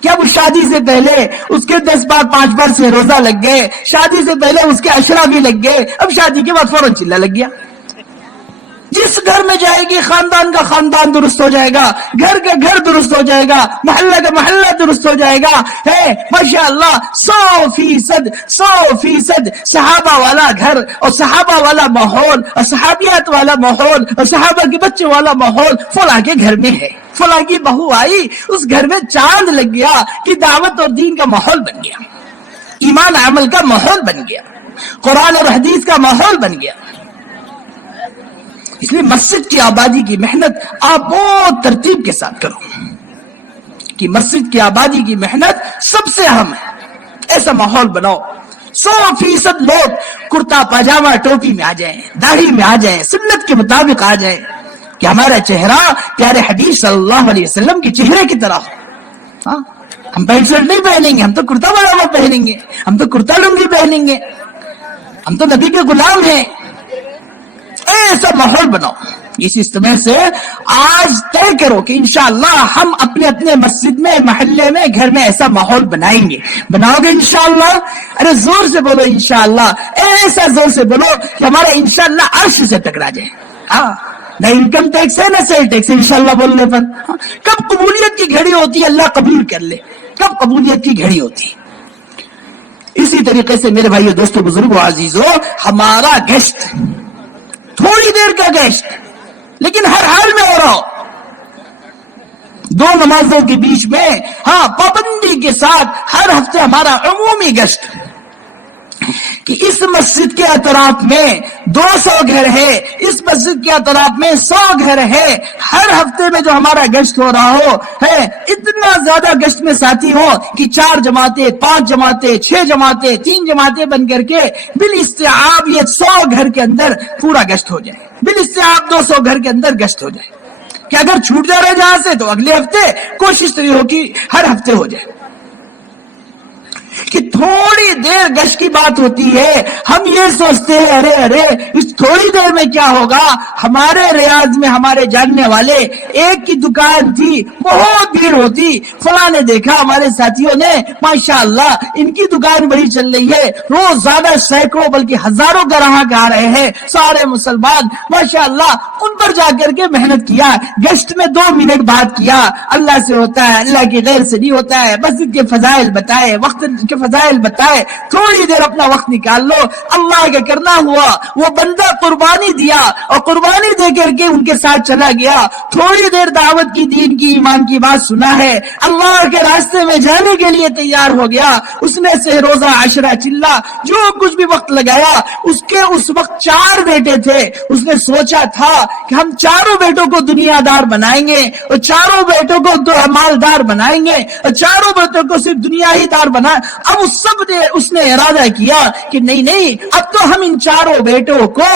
کیا وہ شادی سے پہلے اس کے 10 بار 5 بار سے روزہ لگ گئے، شادی سے پہلے اس کے عشرہ بھی لگ گئے، اب شادی کے بعد فوراً چلہ لگ گیا. جس گھر میں جائے گی خاندان کا خاندان درست ہو جائے گا، گھر کا گھر درست ہو جائے گا، محلہ کا محلہ درست ہو جائے گا. ہے ماشاءاللہ 100% صحابہ والا گھر اور صحابہ والا ماحول اور صحابیات والا ماحول اور صحابہ کے بچے والا ماحول فلاں کے گھر میں ہے. فلاں کی بہو آئی، اس گھر میں چاند لگ گیا کہ دعوت اور دین کا ماحول بن گیا، ایمان عمل کا ماحول بن گیا، قرآن اور حدیث کا ماحول بن گیا. اس لیے مسجد کی آبادی کی محنت آپ بہت ترتیب کے ساتھ کرو کہ مسجد کی آبادی کی محنت سب سے اہم ہے. ایسا ماحول بناؤ 100% لوگ کرتا پاجامہ ٹوپی میں آ جائیں، داڑھی میں آ جائیں، سنت کے مطابق آ جائیں، کہ ہمارا چہرہ پیارے حبیب صلی اللہ علیہ وسلم کے چہرے کی طرح ہو. ہم پینٹ شرٹ نہیں پہنیں گے، ہم تو کرتا پاجامہ پہنیں گے، ہم تو کرتا لنگی پہنیں گے، ہم تو نبی کے غلام ہیں. ایسا ماحول بناؤ. اس اجتماع سے آج طے کرو کہ انشاءاللہ ہم اپنے مسجد میں، محلے میں، گھر میں ایسا ماحول بنائیں گے. بناؤ گے انشاءاللہ؟ ارے زور سے بولو انشاءاللہ، ایسا زور سے بولو کہ ہمارا انشاءاللہ عرش سے ٹکرا جائے. نہ انکم ٹیکس ہے نہ سیل ٹیکس انشاءاللہ بولنے پر. کب قبولیت کی گھڑی ہوتی ہے اللہ قبول کر لے، کب قبولیت کی گھڑی ہوتی. اسی طریقے سے میرے بھائیو، دوستو، بزرگو، عزیزو، ہمارا گشت تھوڑی دیر کا گشت، لیکن ہر حال میں ہو رہا ہو. 2 نمازوں کے بیچ میں پابندی کے ساتھ ہر ہفتے ہمارا عمومی گشت، کہ اس مسجد کے اطراف میں 200 گھر ہے، اس مسجد کے اطراف میں 100 گھر ہے، ہر ہفتے میں جو ہمارا گشت ہو رہا ہو ہے، اتنا زیادہ گشت میں ساتھی ہو کہ 4 جماعتیں، 5 جماعتیں، 6 جماعتیں، 3 جماعتیں بن کر کے بالاستیعاب یہ 100 گھر کے اندر پورا گشت ہو جائے. بالاستیعاب 200 گھر کے اندر گشت ہو جائے. کہ اگر چھوٹ جا رہے جہاں سے تو اگلے ہفتے کوشش تو یہ ہو کہ ہر ہفتے ہو جائے. کہ تھوڑی دیر گشت کی بات ہوتی ہے، ہم یہ سوچتے ہیں ارے اس تھوڑی دیر میں کیا ہوگا. ہمارے ریاض میں ہمارے جاننے والے ایک کی دکان تھی، بہت بھیڑ ہوتی، فلاں نے دیکھا ہمارے ساتھیوں نے، ماشاءاللہ ان کی دکان بڑی چل رہی ہے، روز زیادہ سینکڑوں بلکہ ہزاروں گراہک آ رہے ہیں، سارے مسلمان ماشاءاللہ. ان پر جا کر کے محنت کیا، گشت میں 2 منٹ بات کیا. اللہ سے ہوتا ہے، اللہ کے غیر سے نہیں ہوتا ہے. مسجد کے فضائل بتائے، وقت کے فضائل مسائل بتائے، تھوڑی دیر اپنا وقت نکال لو، اللہ کا کرنا ہوا وہ بندہ قربانی دیا اور قربانی دے کر کے ان کے ساتھ چلا گیا، تھوڑی دیر دعوت کی، دین کی، ایمان کی بات سنا ہے، اللہ کے راستے میں جانے کے لیے تیار ہو گیا، اس نے سے روزہ عشرہ چلا جو کچھ بھی وقت لگایا، اس کے اس وقت 4 بیٹے تھے، اس نے سوچا تھا کہ ہم چاروں بیٹوں کو دنیا دار بنائیں گے اور چاروں بیٹوں کو مالدار بنائیں گے اور چاروں بیٹوں کو صرف دنیا ہی دار بنائیں۔ اب اس نے ارادہ کیا کہ نہیں اب تو ہم ان چاروں بیٹوں کو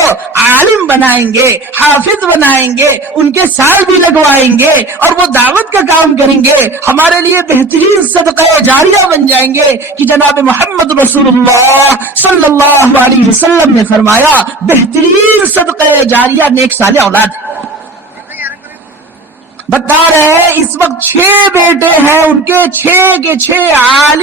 عالم بنائیں گے، حافظ بنائیں گے، ان کے سال بھی لگوائیں گے اور وہ دعوت کا کام کریں گے، ہمارے لیے بہترین صدقہ جاریہ بن جائیں گے کہ جناب محمد رسول اللہ صلی اللہ علیہ وسلم نے فرمایا بہترین صدقہ جاریہ نیک صالح اولاد ہے۔ بتا رہے ہیں اس وقت 6 بیٹے ہیں، ان کے 6 کے 6 عالم